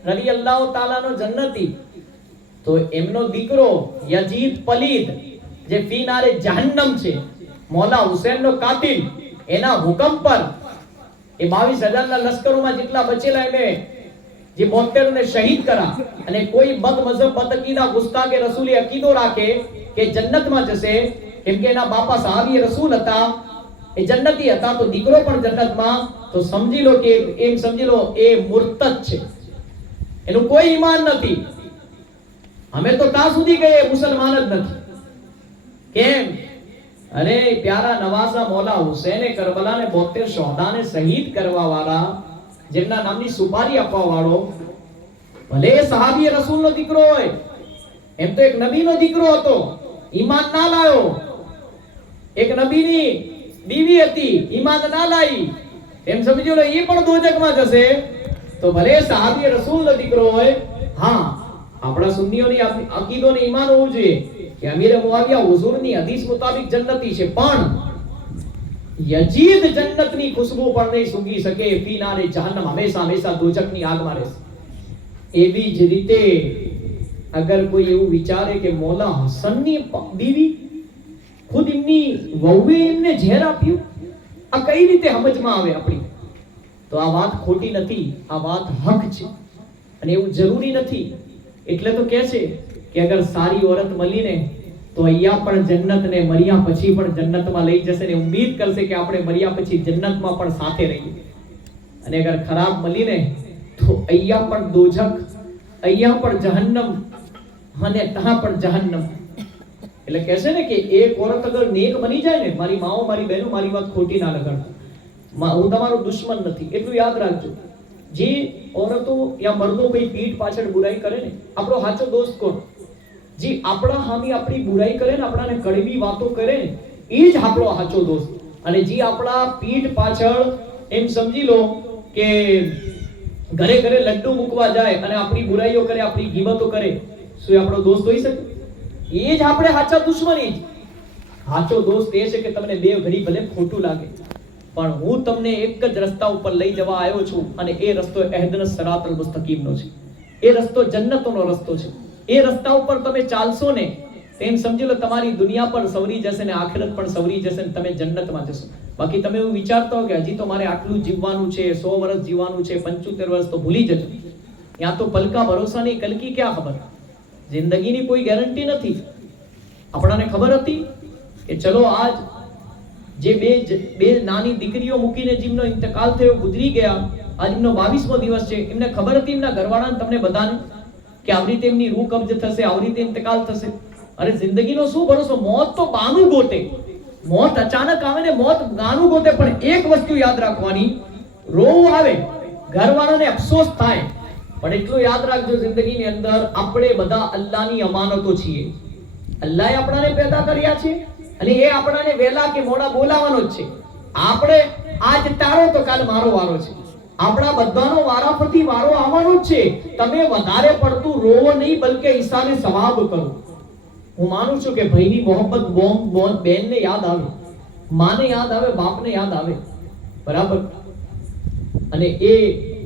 રદિયલ્લાહુ તાલાનો જન્નતી, તો એમનો દીકરો યજીદ પલીદ જે ફીનારે જહન્નમ છે, મૌલા હુસૈનનો કાતિલ, એના હુકમ પર એ 22,000ના લશ્કરોમાં જેટલા બચેલા એને જે 72 ને શહીદ કરા. અને કોઈ બદ મઝહબ બદ અકીદા ગુસ્તાખે રસૂલી અકીદો રાખે કે જન્નતમાં જશે, કેમ કે એના બાપા સહાબી રસૂલ હતા, એ જન્નતી હતા, તો દીકરો પણ જન્નતમાં, તો સમજી લો કે એમ સમજી લો એ મુર્તદ છે, એનું કોઈ ઈમાન નથી. અમે તો ત્યાં સુધી ગયે મુસલમાન જ નથી. કેમ? અરે પ્યારા નવાઝા મૌલા હુસૈને કરબલાને 72 શહોદાને શહીદ કરવા વાળા, જેમના નામની સુપારી આપવા વાળો, ભલે સહાબી રસૂલનો દીકરો હોય, એમ તો એક નબીનો દીકરો હતો, ઈમાન ના લાયો. એક નબીની બીવી હતી, ઈમાન ના લાઈ, એમ સમજો લો એ પણ દોજખમાં જશે. તો ભલે સહાબી રસૂલનો દીકરો હોય, હા આપણા સુન્નીઓની અકીદોને ઈમાન હોવું જોઈએ કે અમીર મુઆવિયા હુઝુરની હદીસ મુતાબિક જન્નતી છે, પણ યજીદ જન્નતની ખુશ્બુ પણ નહીં સૂંઘી શકે. ફીનારે જહન્નમ, હંમેશા દોજખની આગમાં રહેશે. એવી જ રીતે અગર કોઈ એવું વિચારે કે મૌલા હસનની બીવી, ખુદ એમની વહુએ એમને ઝેર આપ્યું, આ કઈ રીતે સમજમાં આવે આપણી? તો આ વાત ખોટી નથી, આ વાત હક છે અને એવું જરૂરી નથી. એટલે તો કહે છે કે અગર સારી औरत મળીને તો અહીંયા પણ જન્નત ને મર્યા પછી પણ જન્નતમાં લઈ જશે ને ઉમ્મીદ કરશે કે આપણે મર્યા પછી જન્નતમાં પણ સાથે રહીએ. અને અગર ખરાબ મળીને તો અહીંયા પણ દોજખ, અહીંયા પણ જહન્નમ અને ત્યાં પણ જહન્નમ. એટલે કહે છે ને કે એક औरत અગર નેક બની જાય ને, મારી માઓ મારી બહેનો મારી વાત ખોટી ના લગાડતા, હું તમારો દુશ્મન નથી એટલું યાદ રાખજો. જે औरतो યા મર્દો કોઈ પીઠ પાછળ બુરાઈ કરે ને, આપણો સાચો દોસ્ત કોણ? જે આપણા હામી આપણી બુરાઈ કરે ને, આપણાને કડવી વાતો કરે ને, એ જ આપણો સાચો દોસ્ત. અને જે આપણા પીઠ પાછળ એમ સમજી લો કે ઘરે ઘરે લડ્ડુ મૂકવા જાય અને આપણી બુરાઈઓ કરે, આપણી ગીબતો કરે, શું એ આપણો દોસ્ત હોઈ શકે? એ જ આપણે સાચા દુશ્મની. સાચો દોસ્ત એ છે કે તમને બે ઘડી ભલે ખોટું લાગે પણ હું તમને એક જ રસ્તા ઉપર લઈ જવા આવ્યો છું અને એ રસ્તો એહદનસ સરાતલ મુસ્તકીમનો છે. એ રસ્તો જન્નતનો રસ્તો છે. એ રસ્તા ઉપર તમે ચાલશો ને તેમ સમજી લો તમારી દુનિયા પણ સવરી જશે ને આખિરત પણ સવરી જશે ને તમે જન્નતમાં જશો. બાકી તમે એવું વિચારતા હો કે હજી તો મારે આટલું જીવવાનું છે, 100 વર્ષ જીવવાનું છે, 75 વર્ષ, તો ભૂલી જજો. ત્યાં તો પલકા ભરોસા નહીં, કલ કી ક્યાં ખબર. જિંદગીની કોઈ ગેરંટી નથી. આપણાને ખબર હતી કે ચલો આજ જે બે નાની દીકરીઓ મૂકીને જેમનો ઇંતકાલ થયો, ગુજરી ગયા, આજ એમનો 22મો દિવસ છે. એમને ખબર હતી એમના ઘરવાળાને, તમને બધાને, કે આવી રીતે એમની રૂહ કબ્જ થશે, આવી રીતે ઇંતકાલ થશે. અરે જિંદગીનો શું ભરોસો? મોત તો બાનું ગોતે, મોત અચાનક આવે ને, મોત ગાનું ગોતે. પણ એક વસ્તુ યાદ રાખવાની, રોવું આવે, ઘરવાળાને અફસોસ થાય, પણ એટલું યાદ રાખજો જિંદગીની અંદર આપણે બધા અલ્લાહની અમાનતો છીએ. અલ્લાહે આપણાને પેદા કર્યા છે અને એ આપણાને વેલા કે મોડા બોલાવવાનો જ છે. આપણે આજ તારો તો કાલ મારો વારો છે. આપણા બધાનો વારાફરતી વારો આવવાનો જ છે. તમે વધારે પડતું રોવો નહીં, બલકે ઈસાને સવાબ કરો. હું માનું છું કે ભાઈની મોહબ્બત બેનને યાદ આવે, માને યાદ આવે, બાપને યાદ આવે, બરાબર. અને એ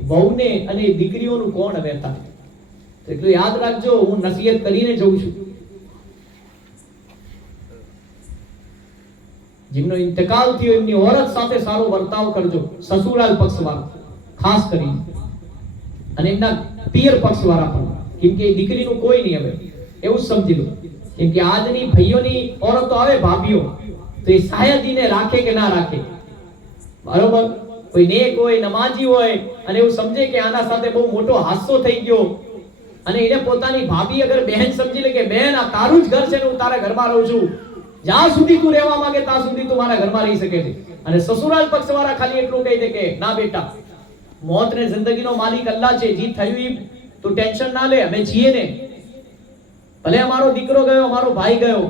વહુને અને દીકરીઓનું કોણ હવે થાય? એટલું યાદ રાખજો. હું નસીહત કરીને જઉં છું. જેમનો ઇંતકાલ થયો એમની औरत સાથે સારો વર્તાવ કરજો, સસુરાલ પક્ષવાળા ખાસ કરીને, અને એમના પિયર પક્ષવાળા પણ, કેમ કે દીકરીનું કોઈ નહીં હવે, એવું સમજી લો. કેમ કે આજની ભાઈઓની औरतो આવે, ભાભીઓ, તો એ સાયદીને રાખે કે ના રાખે, બરોબર. કોઈ નેક હોય, નમાજી હોય અને એવું સમજે કે આના સાથે બહુ મોટો હાસ્યો થઈ ગયો અને એને પોતાની ભાભી અગર બહેન સમજી લે કે બેન આ તારું જ ઘર છે ને હું તારા ઘરમાં રહું છું, જ્યાં સુધી તું રહેવા માંગે ત્યાં સુધી તું મારા ઘરમાં રહી શકે છે. અને સસુરાલ પક્ષવાળા ખાલી એટલું કહી દે કે ના બેટા, મોત ને જિંદગીનો માલિક અલ્લાહ છે, જી થયું તું ટેન્શન ના લે, અમે છીએ ને. ભલે અમારો દીકરો ગયો, અમારો ભાઈ ગયો,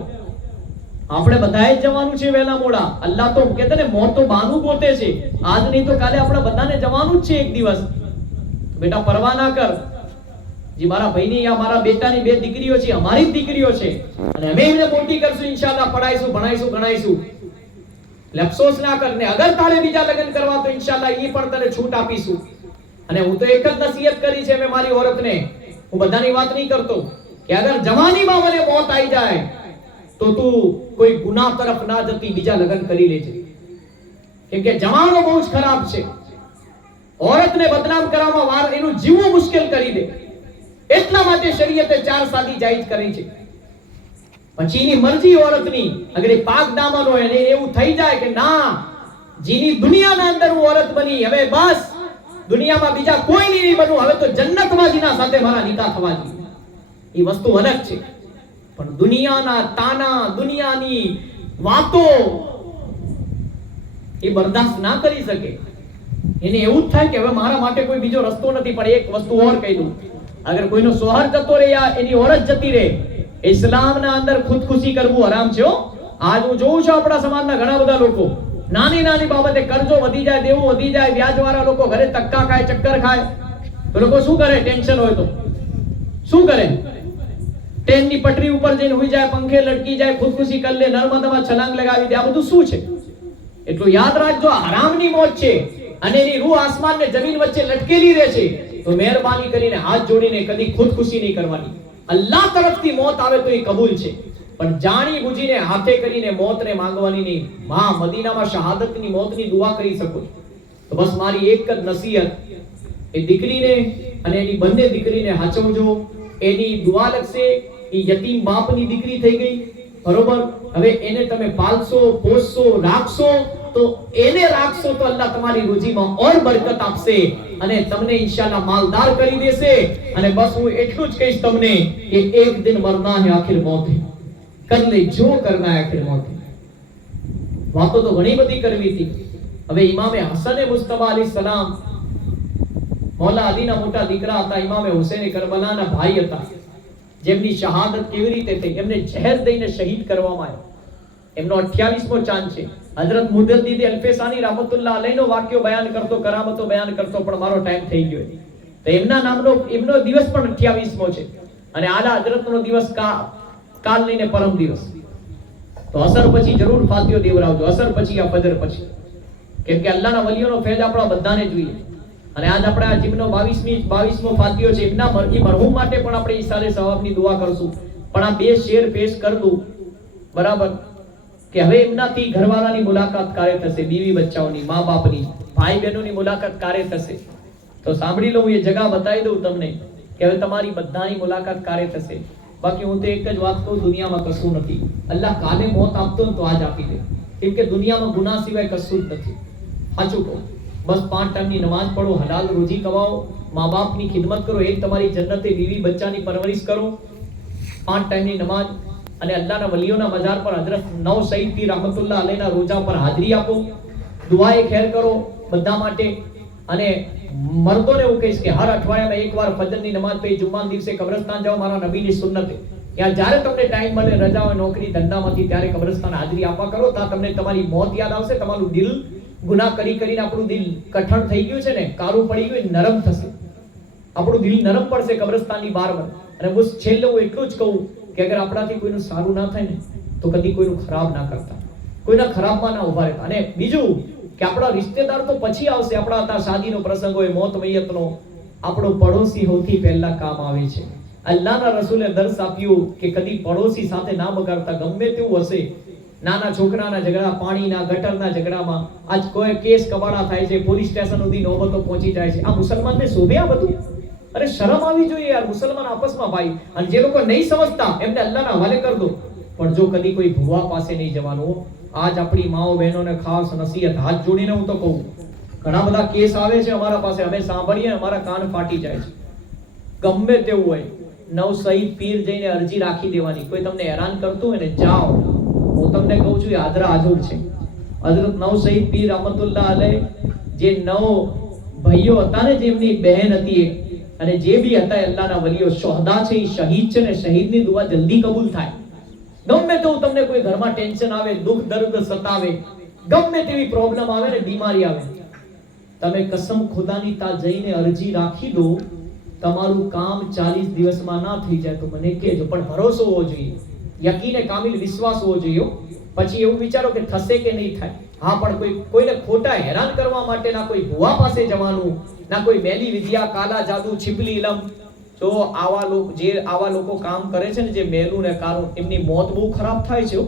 આપણે બધાએ જ જવાનું છે વહેલા મોડા. અલ્લાહ તો કહેતા ને મોત તો બાનું ગોતે છે, આજ નહીં તો કાલે આપણે બધાને જવાનું જ છે એક દિવસ. બેટા પરવા ના કર, જે મારા ભાઈની યા મારા બેટાની બે દીકરીઓ છે, અમારી જ દીકરીઓ છે અને અમે એમને મોટી કરશું ઇન્શાઅલ્લાહ, પડાઈશું, ભણાઈશું, ગણાઈશું. એટલે અફસોસ ના કર. ને અગર તારે બીજા લગ્ન કરવા તો ઇન્શાઅલ્લાહ એ પણ તને છૂટ આપીશું. અને હું તો એક જ નસીહત કરી છે મેં મારી औरतને, હું બધાની વાત નહીં કરતો, કે અગર જવાનીમાં મને મોત આવી જાય તો તું કોઈ ગુનાહ તરફ ના જતી, બીજા લગ્ન કરી લેજે. કેમ કે જવાનો બહુ જ ખરાબ છે. औरतને બદનામ કરવામાં વાર એનું જીવવું મુશ્કેલ કરી દે. એટલા માટે શરીયતે 4 શાદી જાયઝ કરી છે. પછી એની મરજી औरतની, અગર એ પાક દામન હોય અને એવું થઈ જાય કે ના, જેની દુનિયાના અંદર હું औरत બની, હવે બસ દુનિયામાં બીજા કોઈ નહીં બનવું, હવે તો જન્નતમાં જીના સાથે મારા નિકાહ થવા જોઈએ, એ વસ્તુ અલગ છે. પણ દુનિયાના તાના, દુનિયાની વાતો એ બરદાસ્ત ના કરી શકે. એને એવું જ થાય કે હવે મારા માટે કોઈ બીજો રસ્તો નથી. પણ એક વસ્તુ ઓર કહી દઉં, અગર કોઈનો સોહર જતો રહે યા એની औरत જતી રહે, ઇસ્લામના અંદર ખુદકુશી કરવું હરામ છે. આજ હું જોઉં છું આપણા સમાજના ઘણા બધા લોકો નાની નાની બાબતે કરજો વધી જાય, દેવું વધી જાય, વ્યાજવાળા લોકો ઘરે ધક્કા ખાય, ચક્કર ખાય, તો લોકો શું કરે? ટેન્શન હોય તો શું કરે? ટ્રેનની પટરી ઉપર જઈને હુઈ જાય, પંખે લટકી જાય, ખુદકુશી કરી લે, નર્મદામાં છલાંગ લગાવી દે. આ બધું શું છે? એટલું યાદ રાખજો, હરામની મોત છે અને એની રૂહ આસમાન ને જમીન વચ્ચે લટકેલી રહે છે. તો મહેરબાની કરીને હાથ જોડીને કદી ખુદકુશી નહીં કરવાની. અલ્લાહ તરફથી મોત આવે તો એ કબૂલ છે, પણ જાણી બુજીને હાથે કરીને મોતને માંગવાની નહીં. માં મદીનામાં શહાદતની મોતની દુઆ કરી શકો છો. તો બસ મારી એક જ નસીહત, એ દીકરીને અને એની બંને દીકરીને હાચવજો, એની દુઆ લગશે. એ યતીમ બાપની દીકરી થઈ ગઈ, બરોબર. હવે એને તમે પાલશો, પોષશો, રાખશો, તો એને રાખશો તો અલ્લાહ તમારી રોજીમાં ઓર બરકત આપશે અને તમને ઇન્શાઅલ્લાહ માલદાર કરી દેશે. અને બસ હું એટલું જ કહીશ તમને કે એક દિન મરના હે આખિર મૌત હે, કર લે જો કરના હે આખિર મૌત હે. વાતો તો ઘણી બધી કરવી હતી. હવે ઇમામે હસન મુસ્તફા અલૈહિસ સલામ મૌલા અલીના મોટા દીકરા હતા, ઇમામે હુસૈન કરબલાના ભાઈ હતા, જેમની શહાદત કેવી રીતે થઈ, એમને ઝહેર દઈને શહીદ કરવામાં આવ્યા. એમનો 28મો ચાંદ છે. હઝરત મુદદ્દિદ અલ્ફેસાની rahmatullah અલૈનો વાક્યો બયાન કરતો, કરામતો બયાન કરતો, પણ મારો ટાઈમ થઈ ગયો. તો એમના નામનો એમનો દિવસ પણ 28મો છે અને આલા હઝરતનો દિવસ કાલ લઈને પરમ દિવસ. તો અસર પછી જરૂર ફાતિહો દેવરાવજો, અસર પછી આ ફજર પછી, કેમ કે અલ્લાહના વલીઓનો ફૈજ આપણા બધાને જોઈએ. અને આજ આપણે આ જીમનો 22મો ફાતિહો છે. એમના મરહૂમ માટે પણ આપણે ઈસાલે સવાબની દુઆ કરશું. પણ આ બે શેર પેશ કર દઉં, બરાબર, કે હવે એમનાથી ઘરવાળાની મુલાકાત ક્યારે થશે, બીવી બચ્ચાઓની, મા બાપની, ભાઈ બહેનોની મુલાકાત ક્યારે થશે. તો સાંભળી લો, હું એ જગા બતાવી દઉં તમને કે હવે તમારી બધાની મુલાકાત ક્યારે થશે. બાકી હું તો એક જ વાત કહું, દુનિયામાં કશું નથી. અલ્લાહ કાલે મોત આપતો ને તો આજ આપી દે, કેમ કે દુનિયામાં ગુનાહ સિવાય કશું જ નથી. સાચું કહું. બસ 5 ટાઈમની નમાઝ પઢો, હલાલ રોજી કમાઓ, મા બાપની ખિદમત કરો, એક તમારી જન્નતે બીવી બચ્ચાની પરવરિશ કરો, 5 ટાઈમની નમાઝ, અને અલ્લાહના વલીઓના મજાર પર હઝરત નવ સઈદ પીર rahmatullah અલૈના રોજા પર હાજરી આપો, દુઆએ ખેર કરો બધા માટે. અને મર્દોને હું કહીશ કે હર અઠવાડિયામાં એકવાર ફજરની નમાઝ પછી જુમ્માના દિવસે કબ્રસ્તાન જાઓ, મારા નબીની સુન્નત છે. ત્યાં જ્યારે તમને ટાઈમ મળે, રજા હોય, નોકરી ધંધામાંથી, ત્યારે કબ્રસ્તાન હાજરી આપવા કરો. તો તમને તમારી મોત યાદ આવશે, તમારું દિલ ગુનાહ કરી કરીને આપણું દિલ કઠણ થઈ ગયું છે ને, કારું પડી ગયું, નરમ થશે, આપણું દિલ નરમ પડશે કબ્રસ્તાનની બહાર. અને હું છેલ્લે હું એટલું જ કહું કે અગર આપણાથી કોઈનું સારું ના થાય ને, તો કદી કોઈનું ખરાબ ના કરતા, કોઈના ખરાબમાં ના ઉભા રહેતા. અને બીજું કે આપણા રિશ્તેદાર તો પછી આવશે, આપણા હતા શાદીનો પ્રસંગ હોય, મોત મૈયતનો, આપણો પડોશી સૌથી પહેલા કામ આવે છે. અલ્લાહના રસૂલે દર્શ આપ્યું કે કદી પડોશી સાથે ના બગાડતા, ગમે તેવું હશે. નાના છોકરાના ઝઘડા, પાણીના ગટરના ઝઘડામાં આજ કોઈ કેસ કબાડા થાય છે, પોલીસ સ્ટેશન સુધી નોબતો પહોંચી જાય છે. આ મુસલમાનને શોભે આ બધું? અરે શરમ આવી જોઈએ યાર, મુસલમાન આપસમાં ભાઈ. અને જે લોકો નહીં સમજતા એમને અલ્લાહના હવાલે કરી દો. પણ જો કદી કોઈ ભુવા પાસે નહીં જવાનું. આજ આપણી માઓ બહેનોને ખાસ નસીહત, હાથ જોડીને હું તો કહું, ઘણા બધા કેસ આવે છે અમારા પાસે, અમે સાંભળીએ અમારા કાન ફાટી જાય છે. ગમે તેવું હોય, નવ સઈદ પીર જઈને અરજી રાખી દેવાની. કોઈ તમને હેરાન કરતું હોય ને, જાઓ. હું તમને કહું છું, હાજરા હાજર છે. હઝરત નવ સઈદ પીર rahmatullah અલૈહ, જે 9 ભાઈઓ હતા ને, જેમની બહેન હતી એક, અને જે બી હતા અલ્લાહના વલીઓ, શોહદા છે, એ શહીદ છે ને, શહીદની દુઆ જલ્દી કબૂલ થાય. ગમે તેવું તમને કોઈ ઘરમાં ટેન્શન આવે, દુઃખ દર્દ સતાવે, ગમે તેવી પ્રોબ્લેમ આવે ને, બીમારી આવે, તમે કસમ ખુદાની તા જઈને અરજી રાખી દો, તમારું કામ 40 દિવસમાં ના થઈ જાય તો મને કહેજો. પણ ભરોસો હોવો જોઈએ, યકીને કામિલ વિશ્વાસ હોવો જોઈએ. પછી એવું વિચારો કે થશે કે નહીં થાય. હા, પણ કોઈને ખોટા હેરાન કરવા માટે ના કોઈ ભુવા પાસે જવાનું, ના કોઈ મેલી વિદ્યા, કાલા જાદુ, છીપલી ઇલમ. જો આવા લોકો કામ કરે છે ને, જે મેલું ને કારું, એમની મોત બહુ ખરાબ થાય છે.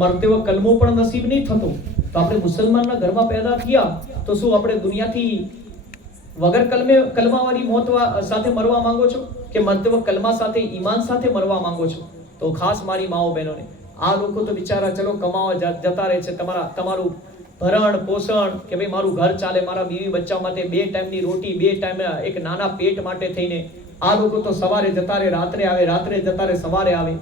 મરતે વખત કલમો પણ નસીબ નહીં થતો. તો આપણે મુસલમાનના ઘરમાં પેદા થયા, તો શું આપણે દુનિયાથી વગર કલમાવાળી મોત સાથે મરવા માંગો છો, કે મરતે વખત કલમા સાથે, ઈમાન સાથે મરવા માંગો છો? તો ખાસ મારી માઓ બહેનોને, આ લોકો તો બિચારા ચલો કમાવા જતા રહે છે, તમારું ભરણ પોષણ, કે ભાઈ મારું ઘર ચાલે, મારા બીવી બચ્ચા માટે 2 ટાઈમની રોટી, 2 ટાઈમ એક નાના પેટ માટે થઈને આ લોકો તો સવારે જતા રહે, રાત્રે આવે, રાત્રે જતા રહે, સવારે આવે.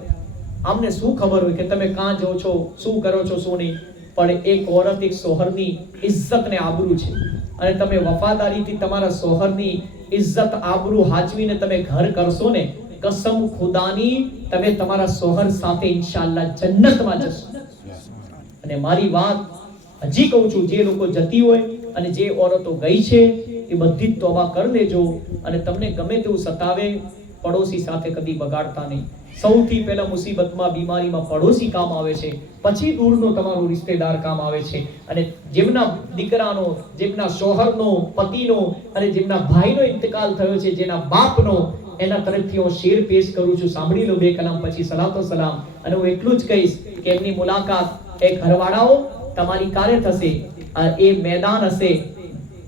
આમને શું ખબર હોય કે તમે કાં જાઓ છો, શું કરો છો, શું નહીં. પણ એક औरत, એક શોહરની ઇજ્જત ને આબરૂ છે, અને તમે વફાદારીથી તમારા શોહરની ઇજ્જત આબરૂ હાચવીને તમે ઘર કરશો ને, કસમ ખુદાની, તમે તમારા શોહર સાથે ઇન્શાઅલ્લાહ જન્નતમાં જશો. અને મારી વાત હજી કહું છું, જે લોકો જતી હોય અને જે औरतो ગઈ છે, એ બધી જ તોબા કરી લેજો. અને તમને ગમે તેવું સતાવે, પડોશી સાથે કદી બગાડતા નહીં. સૌથી પહેલા મુસીબતમાં, બીમારીમાં પડોશી કામ આવે છે, પછી દૂરનો તમારો રિશ્તેદાર કામ આવે છે. અને જેમના દીકરાનો, જેમના શોહરનો, પતિનો અને જેમના ભાઈનો ઇંતકાલ થયો છે, જેના બાપનો, એના તરફથી હું શેર પેશ કરું છું. સાંભળી લો 2 કલામ પછી સલાતો સલામ. અને હું એટલું જ કહીશ કે એમની મુલાકાત, એ ઘરવાળાઓ તમારી કારે થશે. એ મેદાન હશે,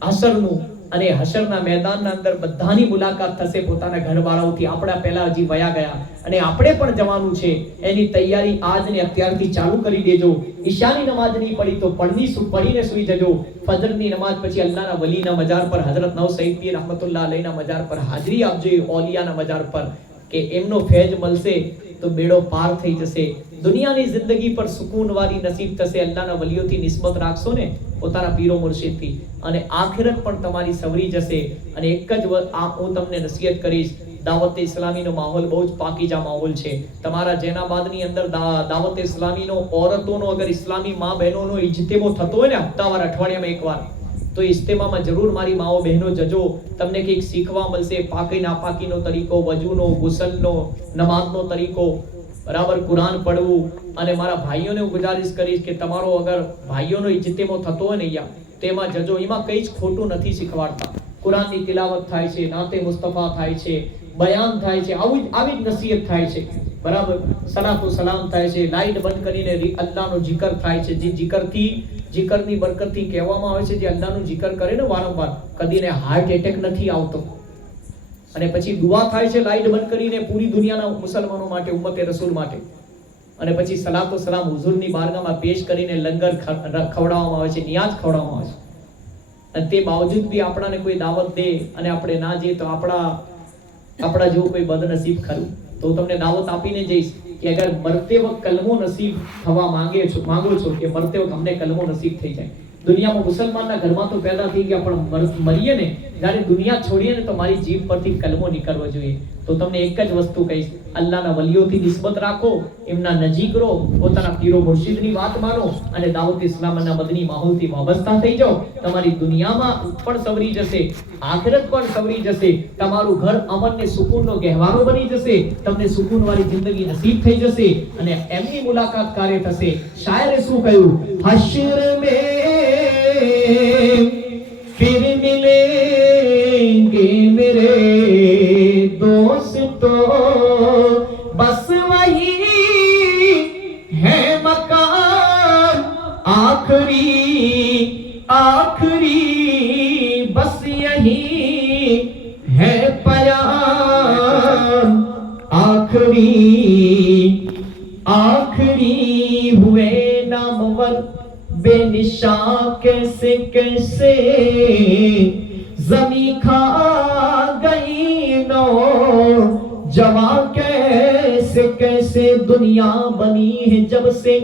હશરનું અને હશરના મેદાનના અંદર બધાની મુલાકાત થશે પોતાના ઘરવાળાઓથી. આપણા પહેલા હજી વયા ગયા અને આપણે પણ જવાનું છે. એની તૈયારી આજને અત્યારથી ચાલુ કરી દેજો. ઈશાની નમાઝ નહીં પડી તો પડીને સૂઈ જજો. ફજરની નમાઝ પછી અલ્લાહના વલીના મજાર પર હઝરત નવ સઈદ પીર રહમતુલ્લાહ અલૈહિના મજાર પર હાજરી આપજો. ઓલિયાના મજાર પર કે એમનો ફૈજ મળશે તો બેડો પાર થઈ જશે. દુનિયાની જિંદગી પર સુકૂન વાળી નસીબ થશે. અલ્લાહના વલીઓથી નિસ્બત રાખશો ને પોતાના પીરો મુર્શિદથી, અને આખિરત પણ તમારી સવરી જશે. અને એક જ હું તમને નસીહત કરીશ, દાવત ઇસ્લામીનો માહોલ બહુ જ પાકીજા માહોલ છે. તમારા જૈનાબાદની અંદર દાવત ઇસ્લામીનો ઓરતોનો અગર ઇસ્લામી માં બહેનોનો ઇજ્તિમા થતો હોય ને હપ્તાવાર અઠવાડિયામાં એકવાર, તો ઇજ્તિમામાં જરૂર મારી માઓ બહેનો જજો. તમને કંઈક શીખવા મળશે. પાકી નાપાકીનો તરીકો, વજૂનો, ગુસલનો, નમાઝનો તરીકો, બરાબર કુરાન પડવું. અને મારા ભાઈઓને હું ગુજારિશ કરીશ કે તમારો અગર ભાઈઓનો ઇજ્તિમા થતો હોય ને તેમાં જજો. એમાં કંઈ જ ખોટું નથી શીખવાડતા. કુરાનની તિલાવત થાય છે, નાતે મુસ્તફા થાય છે, બયાન થાય છે, આવી જ નસીહત થાય છે. બરાબર સલાતો સલામ થાય છે. લાઈટ બંધ કરીને અલ્લાહનો જિકર થાય છે. જે જિકરની બરકતથી કહેવામાં આવે છે જે અલ્લાહનું જિકર કરે ને વારંવાર, કદીને હાર્ટ એટેક નથી આવતો. અને પછી દુઆ થાય છે લાઈટ બંધ કરીને પૂરી દુનિયાના મુસલમાનો માટે, ઉમ્મતે રસૂલ માટે. અને પછી સલાતો સલામ હુઝુરની બારગાહમાં પેશ કરીને લંગર ખવડાવવામાં આવે છે, નિયાઝ ખવડાવવામાં આવે છે. અને તે બાવજૂદ બી આપણાને કોઈ દાવત દે અને આપણે ના જઈએ તો આપણા જેવું કોઈ બદનસીબ ખરું. તો તમને દાવત આપીને જઈશ કે અગર મરતે વખત કલમો નસીબ થવા માંગો છો કે મરતે વખત અમને કલમો નસીબ થઈ જાય. દુનિયામાં મુસલમાનના ઘરમાં તો પેદા થઈ ગયા, પણ મરીએ ને જ્યારે દુનિયા છોડીએ ને તો મારી જીભ પરથી કલમો નીકળવો જોઈએ. તો તમને એક જ વસ્તુ કહીશ, અલ્લાહના વલીઓથી નિસ્બત રાખો, એમના નજીક રહો, પોતાના પીરો મુર્શિદની વાત માનો અને દાવત ઇસ્લામના મદની માહોલથી વાબસ્તા થઈ જાઓ. તમારી દુનિયામાં પણ સવરી જશે, આખિરત પણ સવરી જશે. તમારું ઘર અમન ને સુકૂનનો ગહેવારો બની જશે. તમને સુકૂનવાળી જિંદગી નસીબ થઈ જશે અને એમની મુલાકાત કાર્ય થશે. શાયરે શું કહ્યું? હશ્ર में फिर मिलेंगे मेरे दोस्तों, बस वही है मकान आखरी बस यही है पयान आखरी हुए नामवर बेनिशा कैसे कैसे जमी खा गई नो जवा कैसे कैसे दुनिया बनी है जब से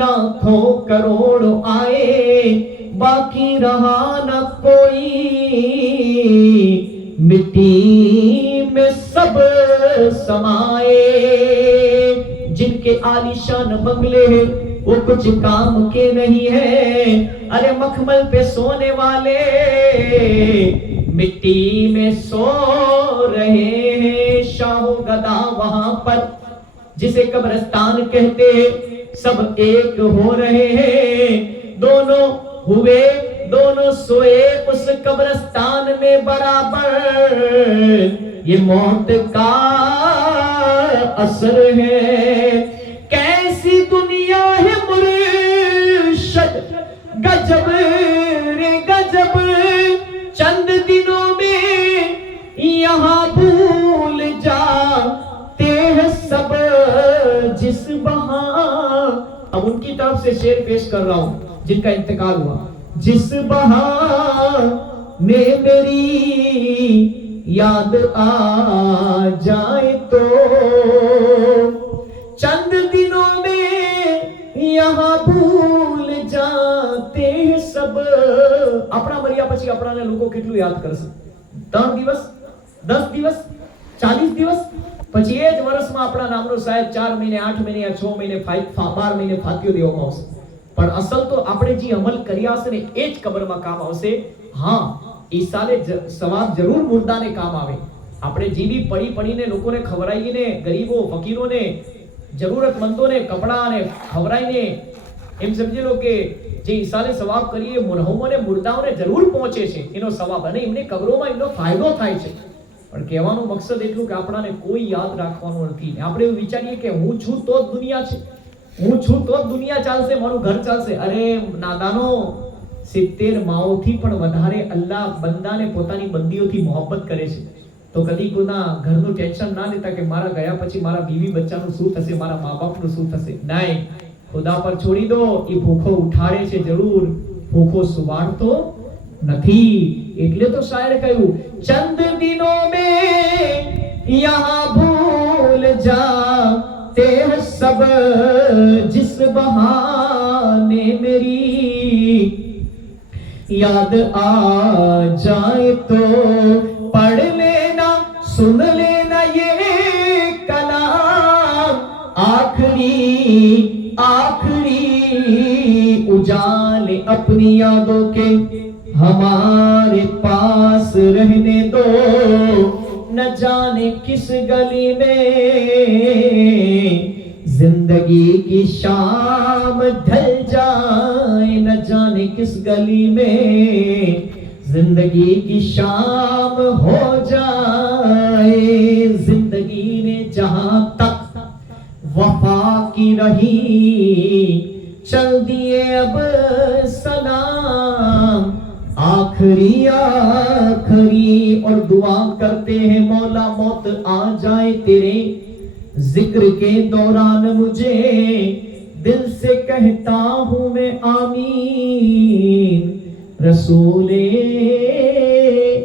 लाखों करोड़ आए बाकी रहा न कोई मिट्टी में सब समाए जिनके आलीशान बंगले हैं वो कुछ काम के नहीं है अरे मखमल पे सोने वाले मिट्टी में सो रहे हैं शाहो गदा वहां पर जिसे कब्रिस्तान कहते हैं सब एक हो रहे हैं दोनों हुए दोनों सोए उस कब्रिस्तान में बराबर ये मौत का असर है कैसी दुनिया है मुर्शद गजब रे गजब चंद दिनों में यहाँ भूल जाते हैं सब जिस बहार अब उनकी तरफ से शेर पेश कर रहा हूं जिनका इंतकाल हुआ जिस बहार में मेरी याद आ जाए तो चंद दिनों में यहाँ भूल जाते हैं सब अपना मरिया પછી આપણાને લોકો કેટલું યાદ કરશે 3 દિવસ 10 દિવસ 40 દિવસ પછી એ જ વર્ષમાં આપણા નામનો સાહેબ 4 મહિને 8 મહિને या 6 મહિને 12 મહિને ફાતિયો દેવામાં આવશે પણ અસલ તો આપણે જે અમલ કર્યા છે ને એ જ કબરમાં કામ આવશે હા ઈ સાલે સવાબ જરૂર મુર્દાને કામ આવે આપણે જીવી પડી પડીને લોકોને ખવરાઈને ગરીબો ફકીરોને જરૂરતમંદોને કપડાને ખવરાઈને એમ સમજી લો કે જે ઈસાલે સવાબ કરીએ મુરહમોને મુર્દાઓને જરૂર પહોંચે છે એનો સવાબ અને એમને કબરોમાં એનો ફાયદો થાય છે પણ કહેવાનો મકસદ એટલું કે આપણાને કોઈ યાદ રાખવાનું નથી આપણે એવું વિચારીએ કે હું છું તો જ દુનિયા છે હું છું તો જ દુનિયા ચાલશે મારું ઘર ચાલશે અરે નાદાનો 70 માઓથી પણ વધારે અલ્લાહ બંદાને પોતાની બંદીઓથી મોહબ્બત કરે છે. તો કદી કોના ઘરનું ટેન્શન ના લેતા કે મારા ગયા પછી મારા બીવી બચ્ચાનું શું થશે, મારા મા બાપનું શું થશે. નહીં, ખુદા પર છોડી દો. એ ભૂખો ઉઠાડે છે જરૂર, ભૂખો સુવાડતો નથી. એટલે તો શાયરે કહ્યું, ચંદ દિનો મેં યહાં ભૂલ જાતે હૈ સબ जिस बहाने मेरी याद आ जाए तो पढ़ लेना, सुन लेना ये कलाम. आखिरी आखिरी उजाले अपनी यादों के हमारे पास रहने दो. न जाने किस गली में जिंदगी की शाम ढल जाए, न जाने किस गली में जिंदगी की शाम हो जाए. जिंदगी ने जहां तक वफा की रही, चल दिए अब सलाम. आखिरी आखिरी और दुआ करते हैं मौला मौत आ जाए तेरे जिक्र के दौरान मुझे, दिल से कहता हूँ मैं आमीन रसूले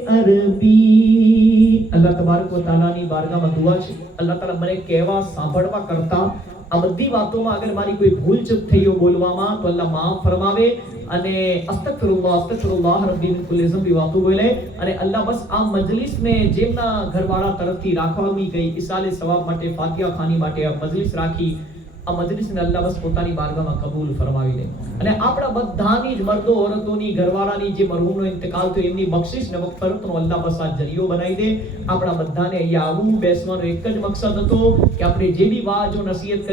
अरबी. अल्लाह तबारक व तआलाની બારગાહમાં દુઆ છે, અલ્લાહ તાલા મને કહેવા સાંભળવા કરતા આ બધી વાતોમાં અગર મારી કોઈ ભૂલ ચૂક થઈ હોય બોલવામાં તો અલ્લાહ માફ ફરમાવે. અને અસ્તગફિરુલ્લાહ રબ્બી મિન કુલ્લી ઝંબી વ અતૂબુ ઇલૈહ. અને અલ્લાહ બસ આ મજલિસને જેમના ઘરવાળા તરફથી રાખવામાં ગઈ ઇસાલે સવાબ માટે, ફાતિહા ખાની માટે આ મજલિસ રાખી, આ મજલિસને અલ્લાહ બસ પોતાની બારગાહમાં કબૂલ ફરમાવી લે. અને આપણા બધાની જ મર્દો औरतोની ઘરવાળાની જે મરહૂમનો ઇંતકાલ થયો એમની બખ્શિશ ને મગફરતનો અલ્લાહ બસ આ જરિયો બનાવી દે. આપણા બધાને અહીંયા આવવું બેસવાનો એક જ મકસદ હતો કે આપણે જે બી વાજો નસીહત